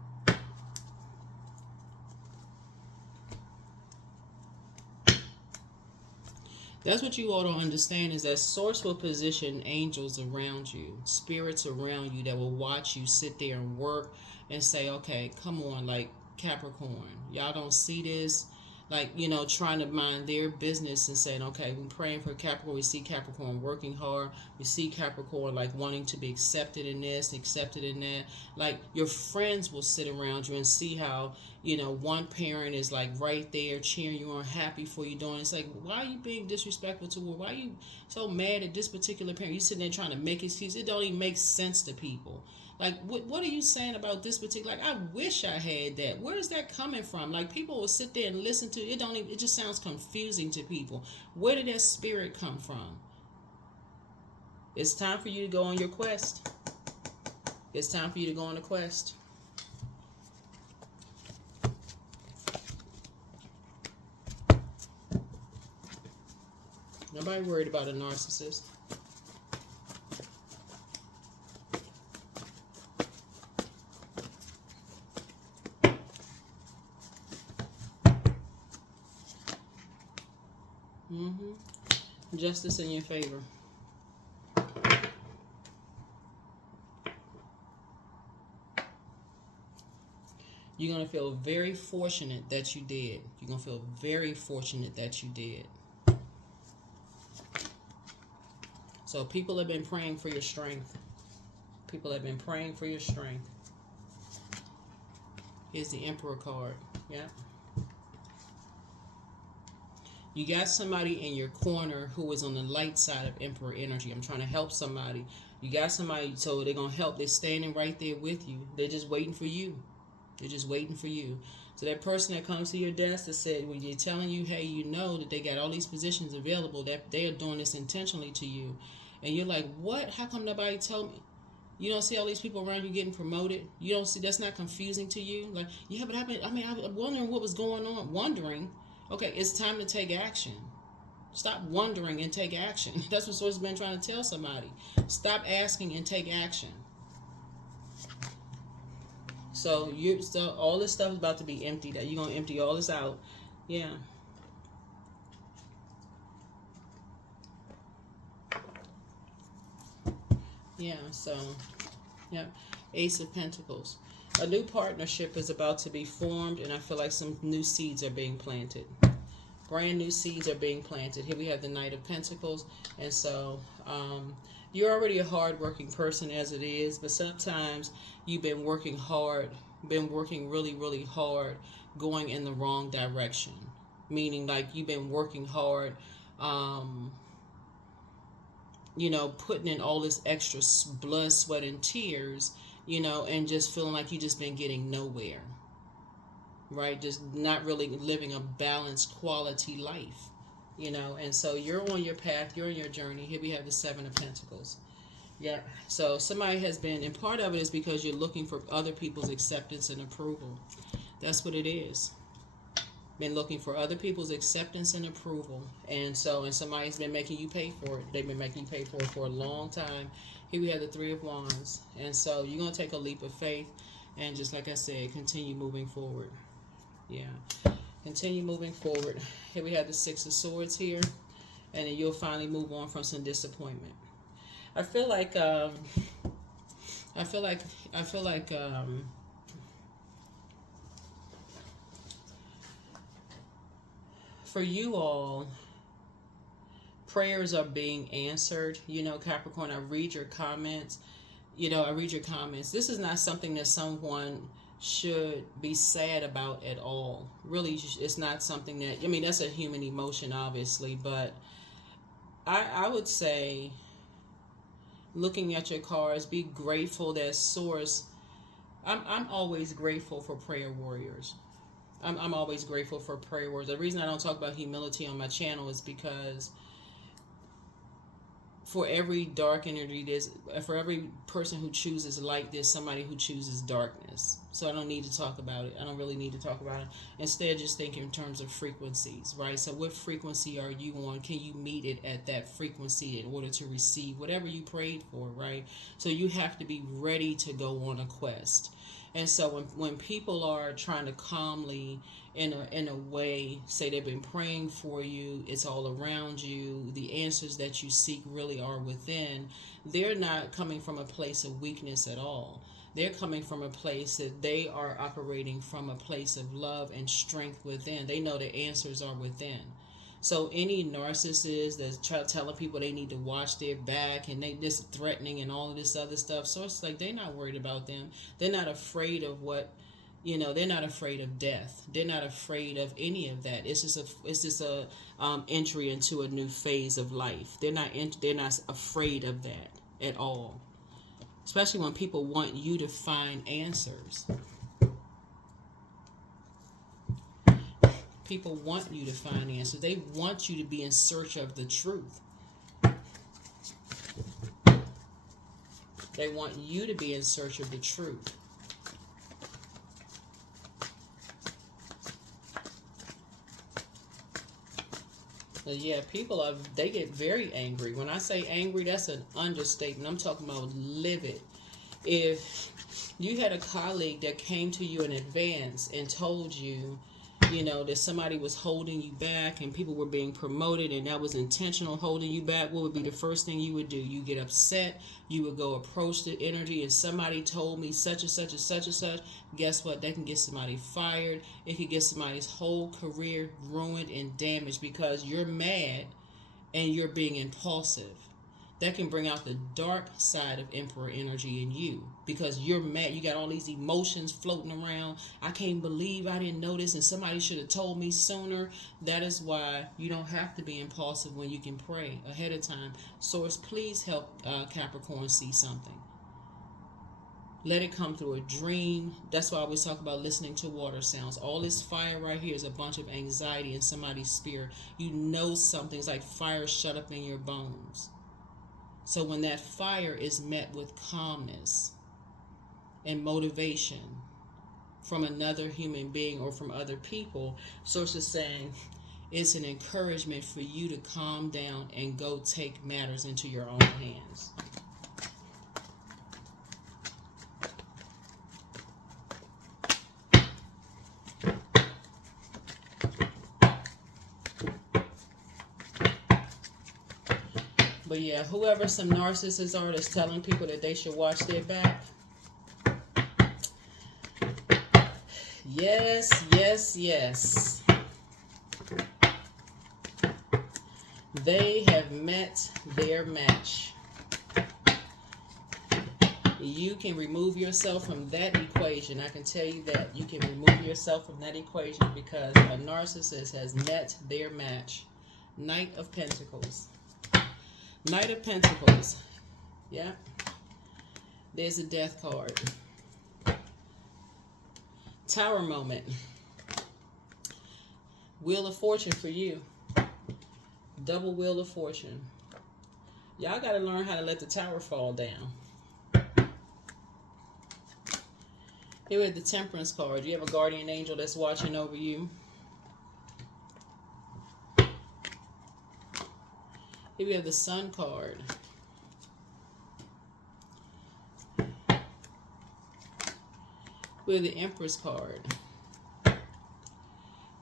That's what you ought to understand, is that source will position angels around you, spirits around you that will watch you sit there and work and say, okay, come on, like Capricorn, y'all don't see this? Like, trying to mind their business and saying, okay, we're praying for Capricorn. We see Capricorn working hard. We see Capricorn like wanting to be accepted in this, accepted in that. Like your friends will sit around you and see how, one parent is like right there cheering you on, happy for you doing. It's like, why are you being disrespectful to her? Why are you so mad at this particular parent? You sitting there trying to make excuses. It don't even make sense to people. Like, what are you saying about this particular? Like, I wish I had that. Where is that coming from? Like, people will sit there and listen to it. It just sounds confusing to people. Where did that spirit come from? It's time for you to go on your quest. It's time for you to go on a quest. Nobody worried about a narcissist. Justice in your favor. You're going to feel very fortunate that you did. You're going to feel very fortunate that you did. So people have been praying for your strength. People have been praying for your strength. Here's the Emperor card. Yeah. You got somebody in your corner who is on the light side of Emperor energy. I'm trying to help somebody. You got somebody, so they're going to help. They're standing right there with you. They're just waiting for you. They're just waiting for you. So that person that comes to your desk that said, when you're telling you, hey, that they got all these positions available, that they are doing this intentionally to you. And you're like, what? How come nobody told me? You don't see all these people around you getting promoted? You don't see, that's not confusing to you? Like, yeah, but I was wondering what was going on. Wondering. Okay, it's time to take action. Stop wondering and take action. That's what Source has been trying to tell somebody. Stop asking and take action. So all this stuff is about to be emptied. You're going to empty all this out. Yeah. Yeah, so, yeah. Ace of Pentacles. A new partnership is about to be formed, and I feel like some new seeds are being planted. Brand new seeds are being planted. Here we have the Knight of Pentacles. And so you're already a hard-working person as it is, but sometimes you've been working hard, been working really, really hard, going in the wrong direction. Meaning like you've been working hard, putting in all this extra blood, sweat, and tears, and just feeling like you've just been getting nowhere. Right? Just not really living a balanced quality life. you know, and so you're on your path, you're on your journey. Here we have the Seven of Pentacles. Yeah. So somebody has been, and part of it is because you're looking for other people's acceptance and approval. That's what it is. Been looking for other people's acceptance and approval. And so, and somebody's been making you pay for it. They've been making you pay for it for a long time. Here we have the Three of Wands. And so you're going to take a leap of faith. And just like I said, continue moving forward. Yeah. Continue moving forward. Here we have the Six of Swords here. And then you'll finally move on from some disappointment. I feel like for you all, prayers are being answered. You know, Capricorn, I read your comments. You know, I read your comments. This is not something that someone should be sad about at all. Really, it's not something that, I mean, that's a human emotion, obviously, but I would say, looking at your cards, be grateful that Source, I'm always grateful for prayer warriors. I'm always grateful for prayer warriors. The reason I don't talk about humility on my channel is because for every dark energy, for every person who chooses light, there's somebody who chooses darkness. So I don't need to talk about it. I don't really need to talk about it. Instead, just think in terms of frequencies, right? So what frequency are you on? Can you meet it at that frequency in order to receive whatever you prayed for, right? So you have to be ready to go on a quest. And so when people are trying to calmly, in a way, say they've been praying for you, it's all around you, the answers that you seek really are within, they're not coming from a place of weakness at all. They're coming from a place that they are operating from a place of love and strength within. They know the answers are within. So any narcissist that's telling people they need to watch their back and they this threatening and all of this other stuff, so it's like they're not worried about them. They're not afraid of what, you know, they're not afraid of death. They're not afraid of any of that. It's just a entry into a new phase of life. They're not afraid of that at all. Especially when people want you to find answers. People want you to find answers. They want you to be in search of the truth. They want you to be in search of the truth. But yeah, people they get very angry. When I say angry, that's an understatement. I'm talking about livid. If you had a colleague that came to you in advance and told you, you know, that somebody was holding you back and people were being promoted and that was intentional holding you back, what would be the first thing you would do? You get upset, you would go approach the energy, and somebody told me such and such and such and such. Guess what? That can get somebody fired. It can get somebody's whole career ruined and damaged because you're mad and you're being impulsive. That can bring out the dark side of Emperor energy in you because you're mad. You got all these emotions floating around. I can't believe I didn't know this and somebody should have told me sooner. That is why you don't have to be impulsive when you can pray ahead of time. Source, please help Capricorn see something. Let it come through a dream. That's why I always talk about listening to water sounds. All this fire right here is a bunch of anxiety in somebody's spirit. You know something. It's like fire shut up in your bones. So when that fire is met with calmness and motivation from another human being or from other people, Source is saying it's an encouragement for you to calm down and go take matters into your own hands. But yeah, whoever some narcissists are that's telling people that they should watch their back. Yes, yes, yes. They have met their match. You can remove yourself from that equation. I can tell you that. You can remove yourself from that equation because a narcissist has met their match. Knight of Pentacles. Knight of Pentacles. Yeah. There's a death card. Tower moment. Wheel of Fortune for you. Double Wheel of Fortune. Y'all got to learn how to let the tower fall down. Here we have the Temperance card. You have a guardian angel that's watching over you. Here we have the Sun card. We have the Empress card.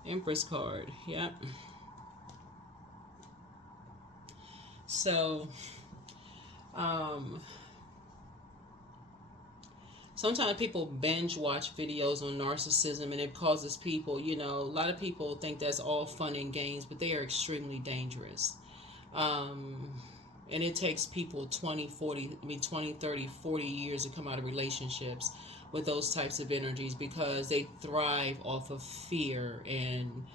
Empress card. Yep. So, sometimes people binge watch videos on narcissism, and it causes people, you know, a lot of people think that's all fun and games, but they are extremely dangerous. And it takes people 20, 30, 40 years to come out of relationships with those types of energies, because they thrive off of fear and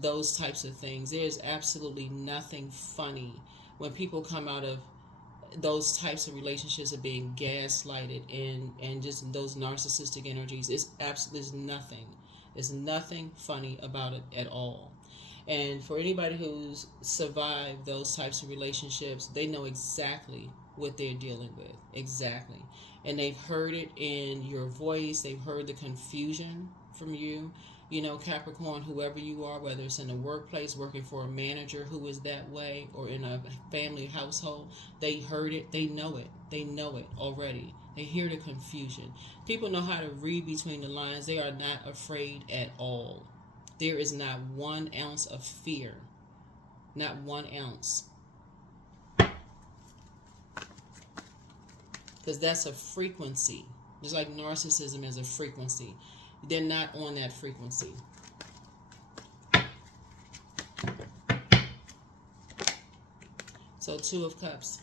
those types of things. There's absolutely nothing funny when people come out of those types of relationships of being gaslighted and just those narcissistic energies. It's absolutely nothing. There's nothing funny about it at all. And for anybody who's survived those types of relationships, they know exactly what they're dealing with. Exactly. And they've heard it in your voice. They've heard the confusion from you. You know, Capricorn, whoever you are, whether it's in the workplace, working for a manager who is that way, or in a family household, they heard it. They know it. They know it already. They hear the confusion. People know how to read between the lines. They are not afraid at all. There is not 1 ounce of fear. Not 1 ounce. Because that's a frequency. Just like narcissism is a frequency. They're not on that frequency. So 2 of Cups.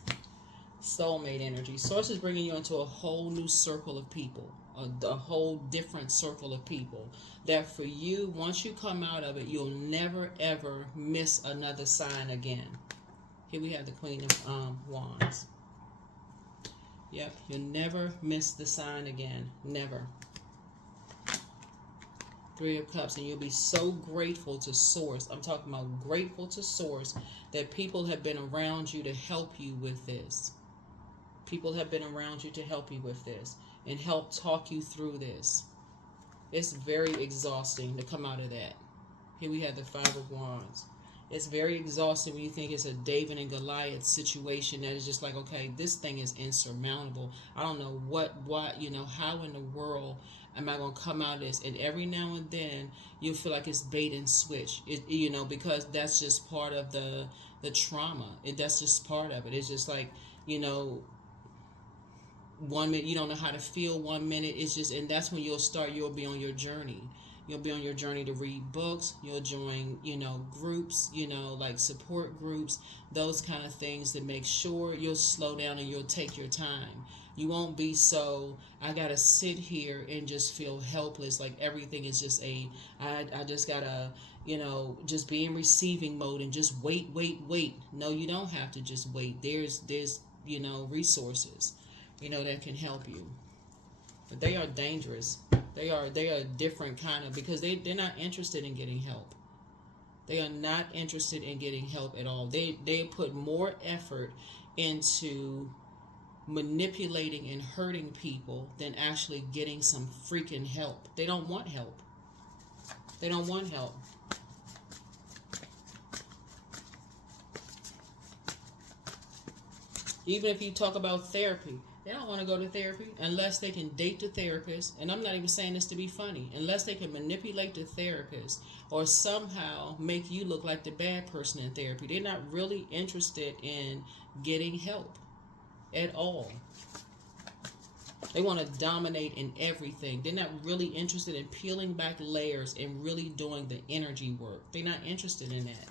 Soulmate energy. Source is bringing you into a whole new circle of people. A whole different circle of people. That for you, once you come out of it, you'll never ever miss another sign again. Here we have the Queen of Wands. Yep, you'll never miss the sign again. Never. 3 of Cups, and you'll be so grateful to Source. I'm talking about grateful to Source that people have been around you to help you with this. People have been around you to help you with this and help talk you through this. It's very exhausting to come out of that. Here we have the 5 of Wands. It's very exhausting when you think it's a David and Goliath situation that is just like, okay, this thing is insurmountable. I don't know what, you know, how in the world am I going to come out of this? And every now and then you'll feel like it's bait and switch, you know, because that's just part of the trauma. That's just part of it. It's just like, you know, 1 minute you don't know how to feel, 1 minute it's just, and that's when you'll be on your journey. You'll be on your journey to read books. You'll join, you know, groups, you know, like support groups, those kind of things that make sure you'll slow down and you'll take your time. You won't be so, I got to sit here and just feel helpless. Like everything is just I just got to, you know, just be in receiving mode and just wait. No, you don't have to just wait. There's, you know, resources, you know, that can help you. But they are dangerous. They are a different kind of, because they're not interested in getting help. They are not interested in getting help at all. They put more effort into manipulating and hurting people than actually getting some freaking help. They don't want help. They don't want help. Even if you talk about therapy, they don't want to go to therapy unless they can date the therapist. And I'm not even saying this to be funny. Unless they can manipulate the therapist or somehow make you look like the bad person in therapy. They're not really interested in getting help at all. They want to dominate in everything. They're not really interested in peeling back layers and really doing the energy work. They're not interested in that.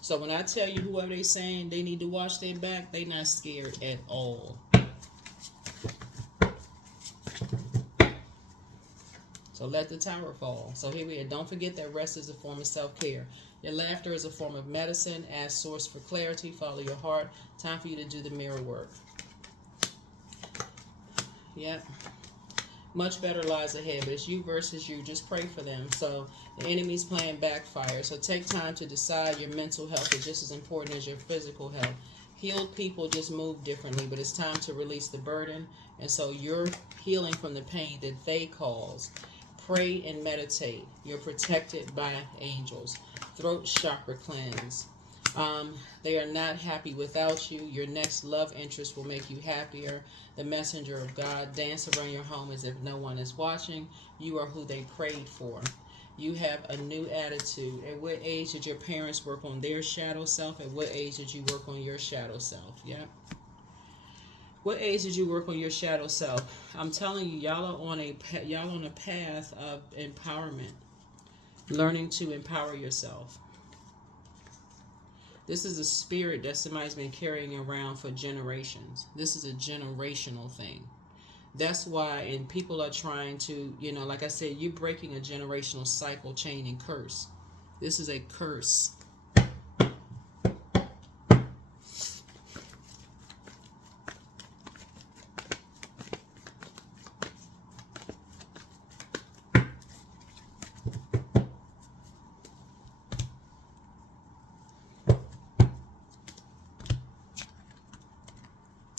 So when I tell you whoever they saying they need to watch their back, they not scared at all. So let the tower fall. So here we are. Don't forget that rest is a form of self-care. Your laughter is a form of medicine. Ask Source for clarity. Follow your heart. Time for you to do the mirror work. Yep. Much better lies ahead, but it's you versus you. Just pray for them. So the enemy's playing backfire. So take time to decide. Your mental health is just as important as your physical health. Healed people just move differently, but it's time to release the burden. And so you're healing from the pain that they cause. Pray and meditate. You're protected by angels. Throat chakra cleanse. They are not happy without you. Your next love interest will make you happier. The messenger of God. Dance around your home as if no one is watching. You are who they prayed for. You have a new attitude. At what age did your parents work on their shadow self? At what age did you work on your shadow self? Yeah. What age did you work on your shadow self? I'm telling you, y'all are on a path of empowerment. Learning to empower yourself. This is a spirit that somebody's been carrying around for generations. This is a generational thing. That's why, and people are trying to, like I said, you're breaking a generational cycle, chain, and curse. This is a curse.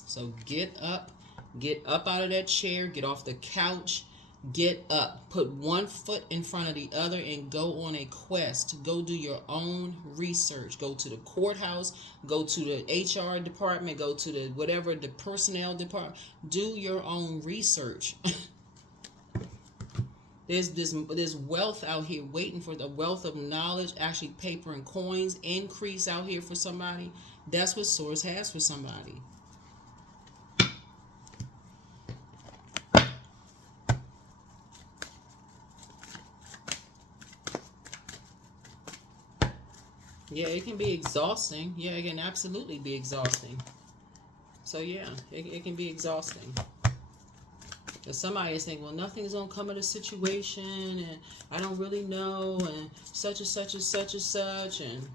So get up out of that chair, get off the couch, get up, put one foot in front of the other and go on a quest. Go do your own research. Go to the courthouse, go to the HR department, go to the the personnel department. Do your own research. There's wealth out here waiting for the wealth of knowledge, actually paper and coins, increase out here for somebody. That's what Source has for somebody. Yeah, it can be exhausting. Yeah, it can absolutely be exhausting. So yeah, it can be exhausting. But somebody is thinking, well, nothing's gonna come of the situation, and I don't really know, and such and such and such and such, and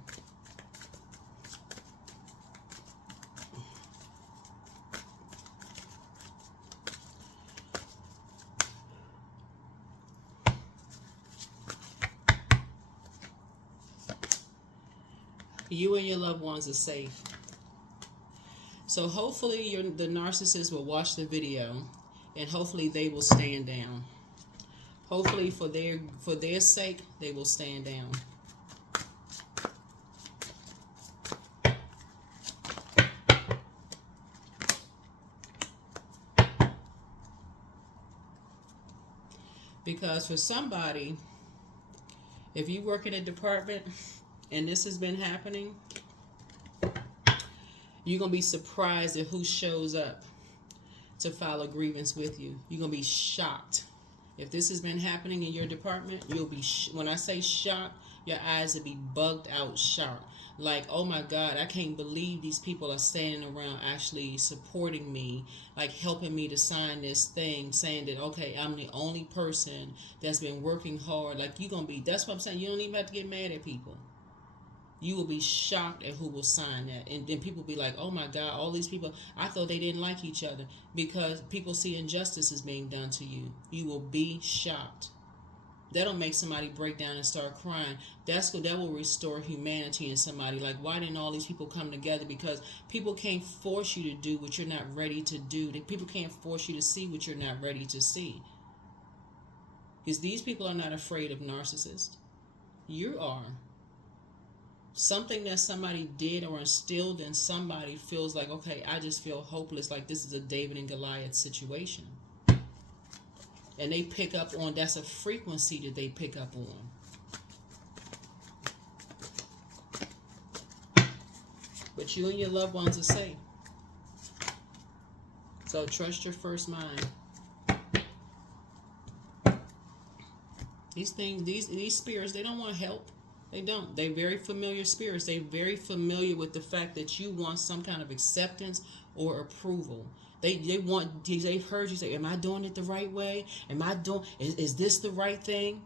you and your loved ones are safe. So hopefully the narcissist will watch the video, and hopefully they will stand down. Hopefully for their sake, they will stand down. Because for somebody, if you work in a department and this has been happening, you're going to be surprised at who shows up to file a grievance with you. You're going to be shocked. If this has been happening in your department, you'll be, when I say shocked, your eyes will be bugged out shocked. Like, oh my God, I can't believe these people are standing around actually supporting me, like helping me to sign this thing, saying that, okay, I'm the only person that's been working hard. Like, you're going to be, that's what I'm saying. You don't even have to get mad at people. You will be shocked at who will sign that. And then people be like, oh my God, all these people, I thought they didn't like each other, because people see injustice is being done to you. You will be shocked. That'll make somebody break down and start crying. That will restore humanity in somebody. Like, why didn't all these people come together? Because people can't force you to do what you're not ready to do. People can't force you to see what you're not ready to see. Because these people are not afraid of narcissists. You are. Something that somebody did or instilled in somebody feels like, okay, I just feel hopeless, like this is a David and Goliath situation. And they pick up on, that's a frequency that they pick up on. But you and your loved ones are safe. So trust your first mind. These things, these spirits, they don't want help. They don't. They're very familiar spirits. They're very familiar with the fact that you want some kind of acceptance or approval. They've heard you say, am I doing it the right way? Is this the right thing?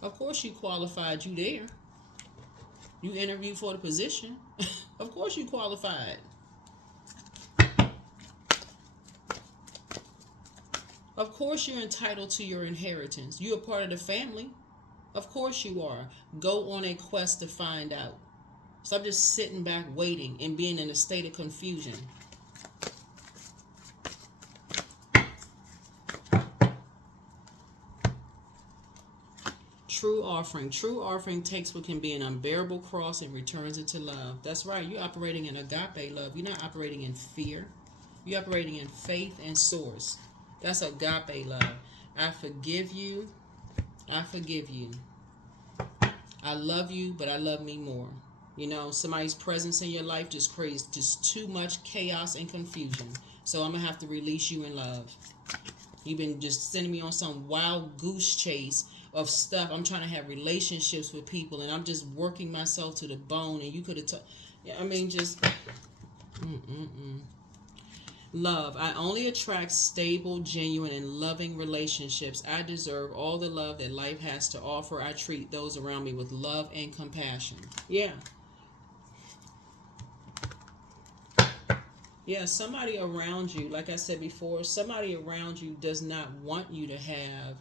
Of course you qualified. You there. You interviewed for the position. Of course you qualified. Of course you're entitled to your inheritance. You're a part of the family. Of course you are. Go on a quest to find out. Stop just sitting back waiting and being in a state of confusion. True offering. True offering takes what can be an unbearable cross and returns it to love. That's right. You're operating in agape love. You're not operating in fear. You're operating in faith and source. That's agape love. I forgive you. I forgive you. I love you, but I love me more. You know, somebody's presence in your life just creates just too much chaos and confusion. So I'm going to have to release you in love. You've been just sending me on some wild goose chase of stuff. I'm trying to have relationships with people, and I'm just working myself to the bone. And you could have I mean, just love. I only attract stable, genuine, and loving relationships. I deserve all the love that life has to offer. I treat those around me with love and compassion. Yeah. Yeah, somebody around you, like I said before, somebody around you does not want you to have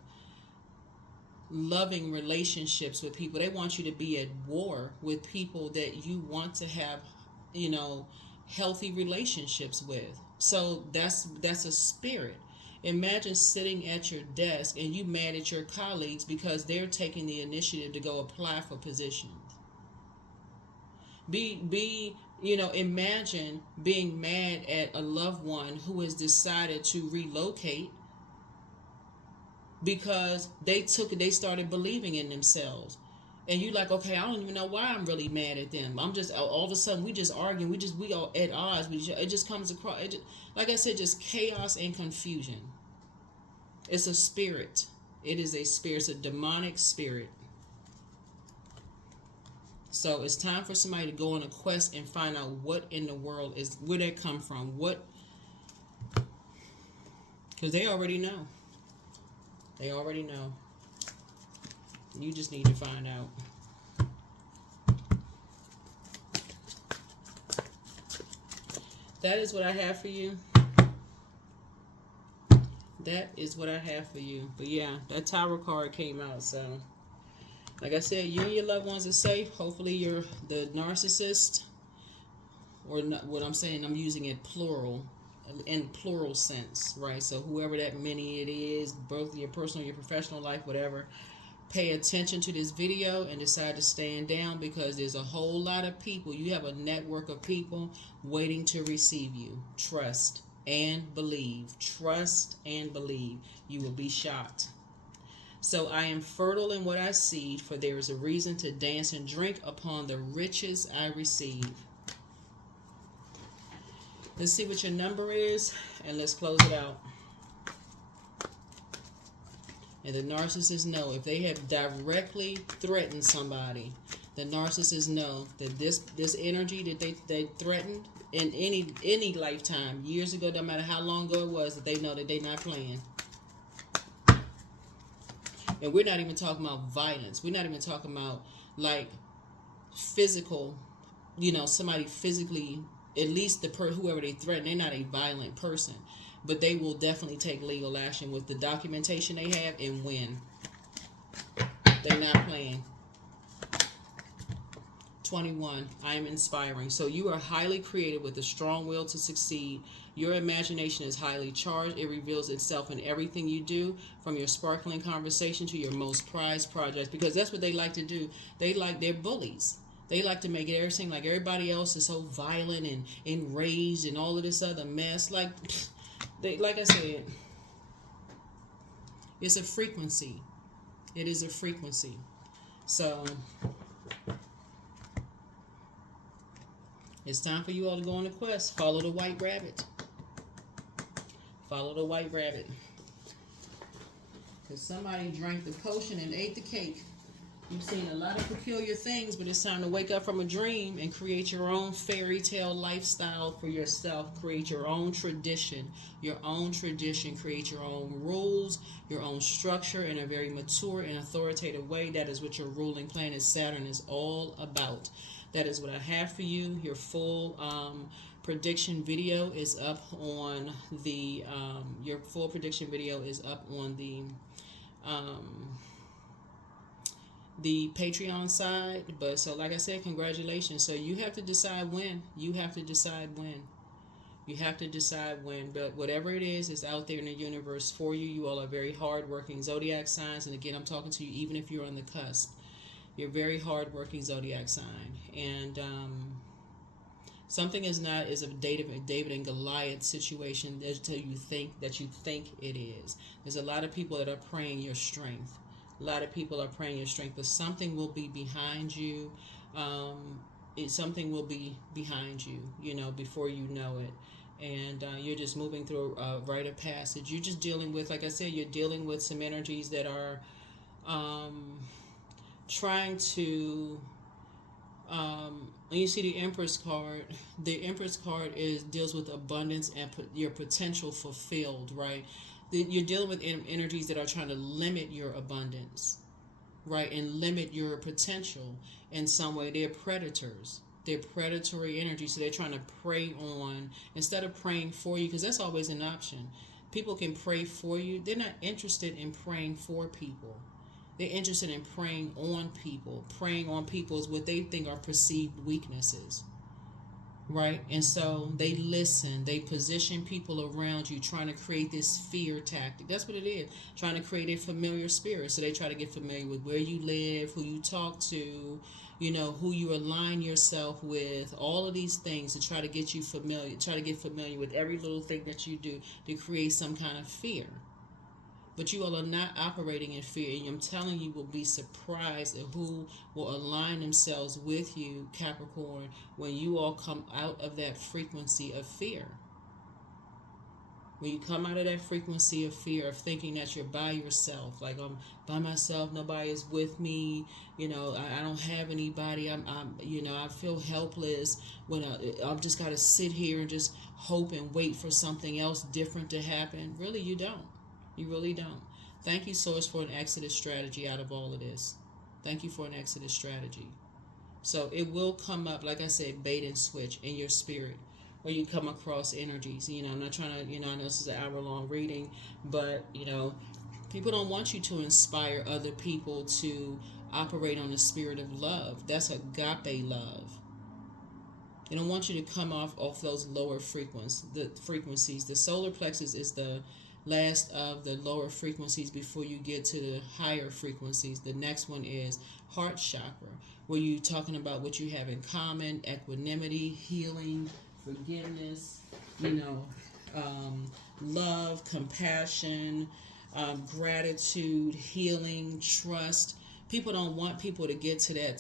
loving relationships with people. They want you to be at war with people that you want to have, you know, healthy relationships with. So that's a spirit. Imagine sitting at your desk and you mad at your colleagues because they're taking the initiative to go apply for positions. Imagine being mad at a loved one who has decided to relocate because they started believing in themselves. And you like, okay, I don't even know why I'm really mad at them. I'm just, all of a sudden, we just arguing. We all at odds. It just comes across, like I said, just chaos and confusion. It's a spirit. It is a spirit. It's a demonic spirit. So it's time for somebody to go on a quest and find out what in the world is, where they come from. Because they already know. They already know. You just need to find out. That is what I have for you. That is what I have for you. But yeah, that Tower card came out. So, like I said, you and your loved ones are safe. Hopefully you're the narcissist. Or not, what I'm saying, I'm using it plural. In plural sense, right? So whoever that many it is, both your personal, your professional life, whatever, pay attention to this video and decide to stand down, because there's a whole lot of people. You have a network of people waiting to receive you. Trust and believe. Trust and believe. You will be shocked. So I am fertile in what I seed, for there is a reason to dance and drink upon the riches I receive. Let's see what your number is, and let's close it out. And the narcissists know, if they have directly threatened somebody, the narcissists know that this energy that they threatened in any lifetime, years ago, no matter how long ago it was, that they know that they're not playing. And we're not even talking about violence. We're not even talking about like physical, somebody physically. At least whoever they threaten, they're not a violent person, but they will definitely take legal action with the documentation they have and win. They're not playing. 21. I am inspiring. So you are highly creative with a strong will to succeed. Your imagination is highly charged. It reveals itself in everything you do, from your sparkling conversation to your most prized projects, because that's what they like to do. They're bullies. They like to make it seem like everybody else is so violent and enraged and all of this other mess. Like I said, it's a frequency. It is a frequency. So it's time for you all to go on a quest. Follow the white rabbit. Follow the white rabbit. Because somebody drank the potion and ate the cake. You've seen a lot of peculiar things, but it's time to wake up from a dream and create your own fairy tale lifestyle for yourself. Create your own tradition. Your own tradition. Create your own rules, your own structure in a very mature and authoritative way. That is what your ruling planet Saturn is all about. That is what I have for you. Your full prediction video is up on the your full prediction video is up on the Patreon side. But so like I said, congratulations. So you have to decide when. You have to decide when. You have to decide when. But whatever it is out there in the universe for you. You all are very hardworking zodiac signs. And again, I'm talking to you even if you're on the cusp. You're very hardworking zodiac sign. And something is a David and Goliath situation until you think it is. There's a lot of people that are praying your strength. A lot of people are praying your strength, but something will be behind you. Something will be behind you, before you know it. And you're just moving through a rite of passage. You're just dealing with, like I said, you're dealing with some energies that are trying to... when you see the Empress card deals with abundance and your potential fulfilled, right? You're dealing with energies that are trying to limit your abundance, right? And limit your potential in some way. They're predators. They're predatory energy. So they're trying to prey on, instead of praying for you, because that's always an option. People can pray for you. They're not interested in praying for people. They're interested in preying on people. Preying on people is what they think are perceived weaknesses, right? And so they listen. They position people around you, trying to create this fear tactic. That's what it is. Trying to create a familiar spirit. So they try to get familiar with where you live, who you talk to, who you align yourself with, all of these things to try to get you familiar, try to get familiar with every little thing that you do to create some kind of fear. But you all are not operating in fear. And I'm telling you, will be surprised at who will align themselves with you, Capricorn, when you all come out of that frequency of fear. When you come out of that frequency of fear, of thinking that you're by yourself, like I'm by myself, nobody is with me, I don't have anybody, I feel helpless, when I've just got to sit here and just hope and wait for something else different to happen. Really, you don't. You really don't. Thank you, Source, for an exodus strategy out of all of this. Thank you for an exodus strategy. So it will come up, like I said, bait and switch in your spirit, where you come across energies. I'm not trying to, I know this is an hour-long reading, but, people don't want you to inspire other people to operate on the spirit of love. That's agape love. They don't want you to come off those lower frequencies. The solar plexus is the last of the lower frequencies before you get to the higher frequencies. The next one is heart chakra, where you're talking about what you have in common: equanimity, healing, forgiveness, love, compassion, gratitude, healing, trust. People don't want people to get to that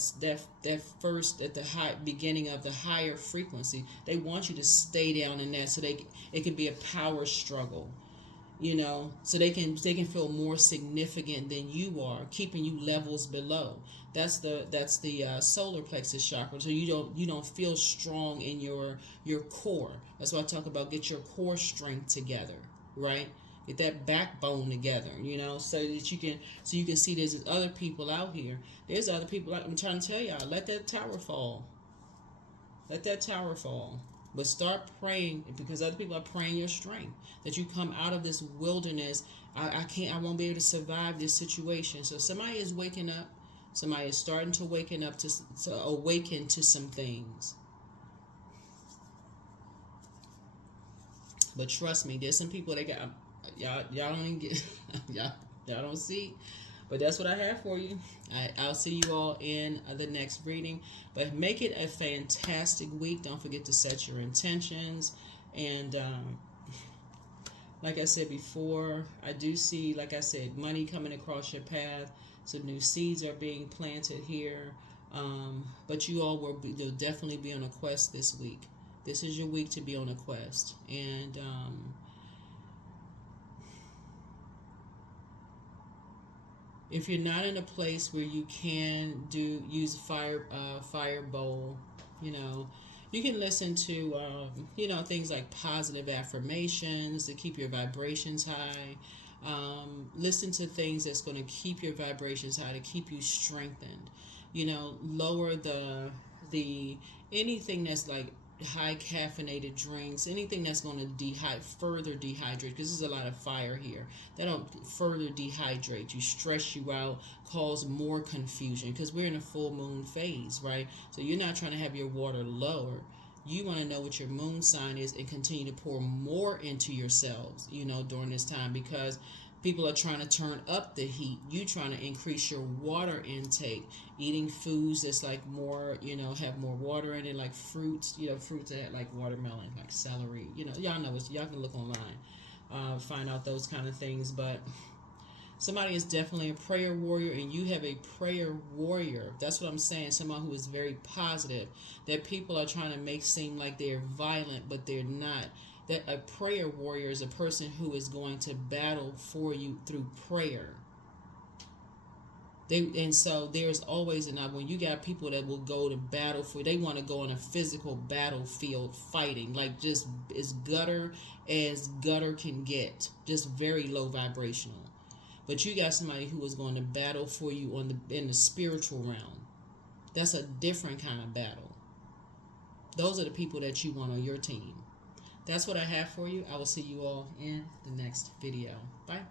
first, at the high beginning of the higher frequency. They want you to stay down in that, so it can be a power struggle. So they can feel more significant than you are, keeping you levels below. That's the solar plexus chakra. So you don't feel strong in your core. That's why I talk about get your core strength together, right? Get that backbone together, so that you can see there's other people out here. There's other people. I'm trying to tell y'all, let that tower fall. Let that tower fall. But start praying, because other people are praying your strength, that you come out of this wilderness. I won't be able to survive this situation. So somebody is waking up. Somebody is starting to waken up to awaken to some things. But trust me, there's some people that got y'all don't even get y'all don't see. But that's what I have for you. I'll see you all in the next reading. But make it a fantastic week. Don't forget to set your intentions. And like I said before, I do see, like I said, money coming across your path. Some new seeds are being planted here. But you all you'll definitely be on a quest this week. This is your week to be on a quest. And if you're not in a place where you can use fire bowl, you can listen to things like positive affirmations to keep your vibrations high. Listen to things that's going to keep your vibrations high, to keep you strengthened. Lower the anything that's like high caffeinated drinks, anything that's going to further dehydrate, because there's a lot of fire here. That don't further dehydrate you, stress you out, cause more confusion, because we're in a full moon phase, right? So you're not trying to have your water lower. You want to know what your moon sign is and continue to pour more into yourselves, during this time, because people are trying to turn up the heat. You trying to increase your water intake, eating foods that's like more, have more water in it, like fruits, fruits that like watermelon, like celery, y'all know it. Y'all can look online, find out those kind of things. But somebody is definitely a prayer warrior, and you have a prayer warrior. That's what I'm saying. Someone who is very positive, that people are trying to make seem like they're violent, but they're not. That a prayer warrior is a person who is going to battle for you through prayer. And so there's always when you got people that will go to battle for, they want to go on a physical battlefield fighting, like just as gutter can get, just very low vibrational. But you got somebody who is going to battle for you in the spiritual realm. That's a different kind of battle. Those are the people that you want on your team. That's what I have for you. I will see you all in the next video. Bye.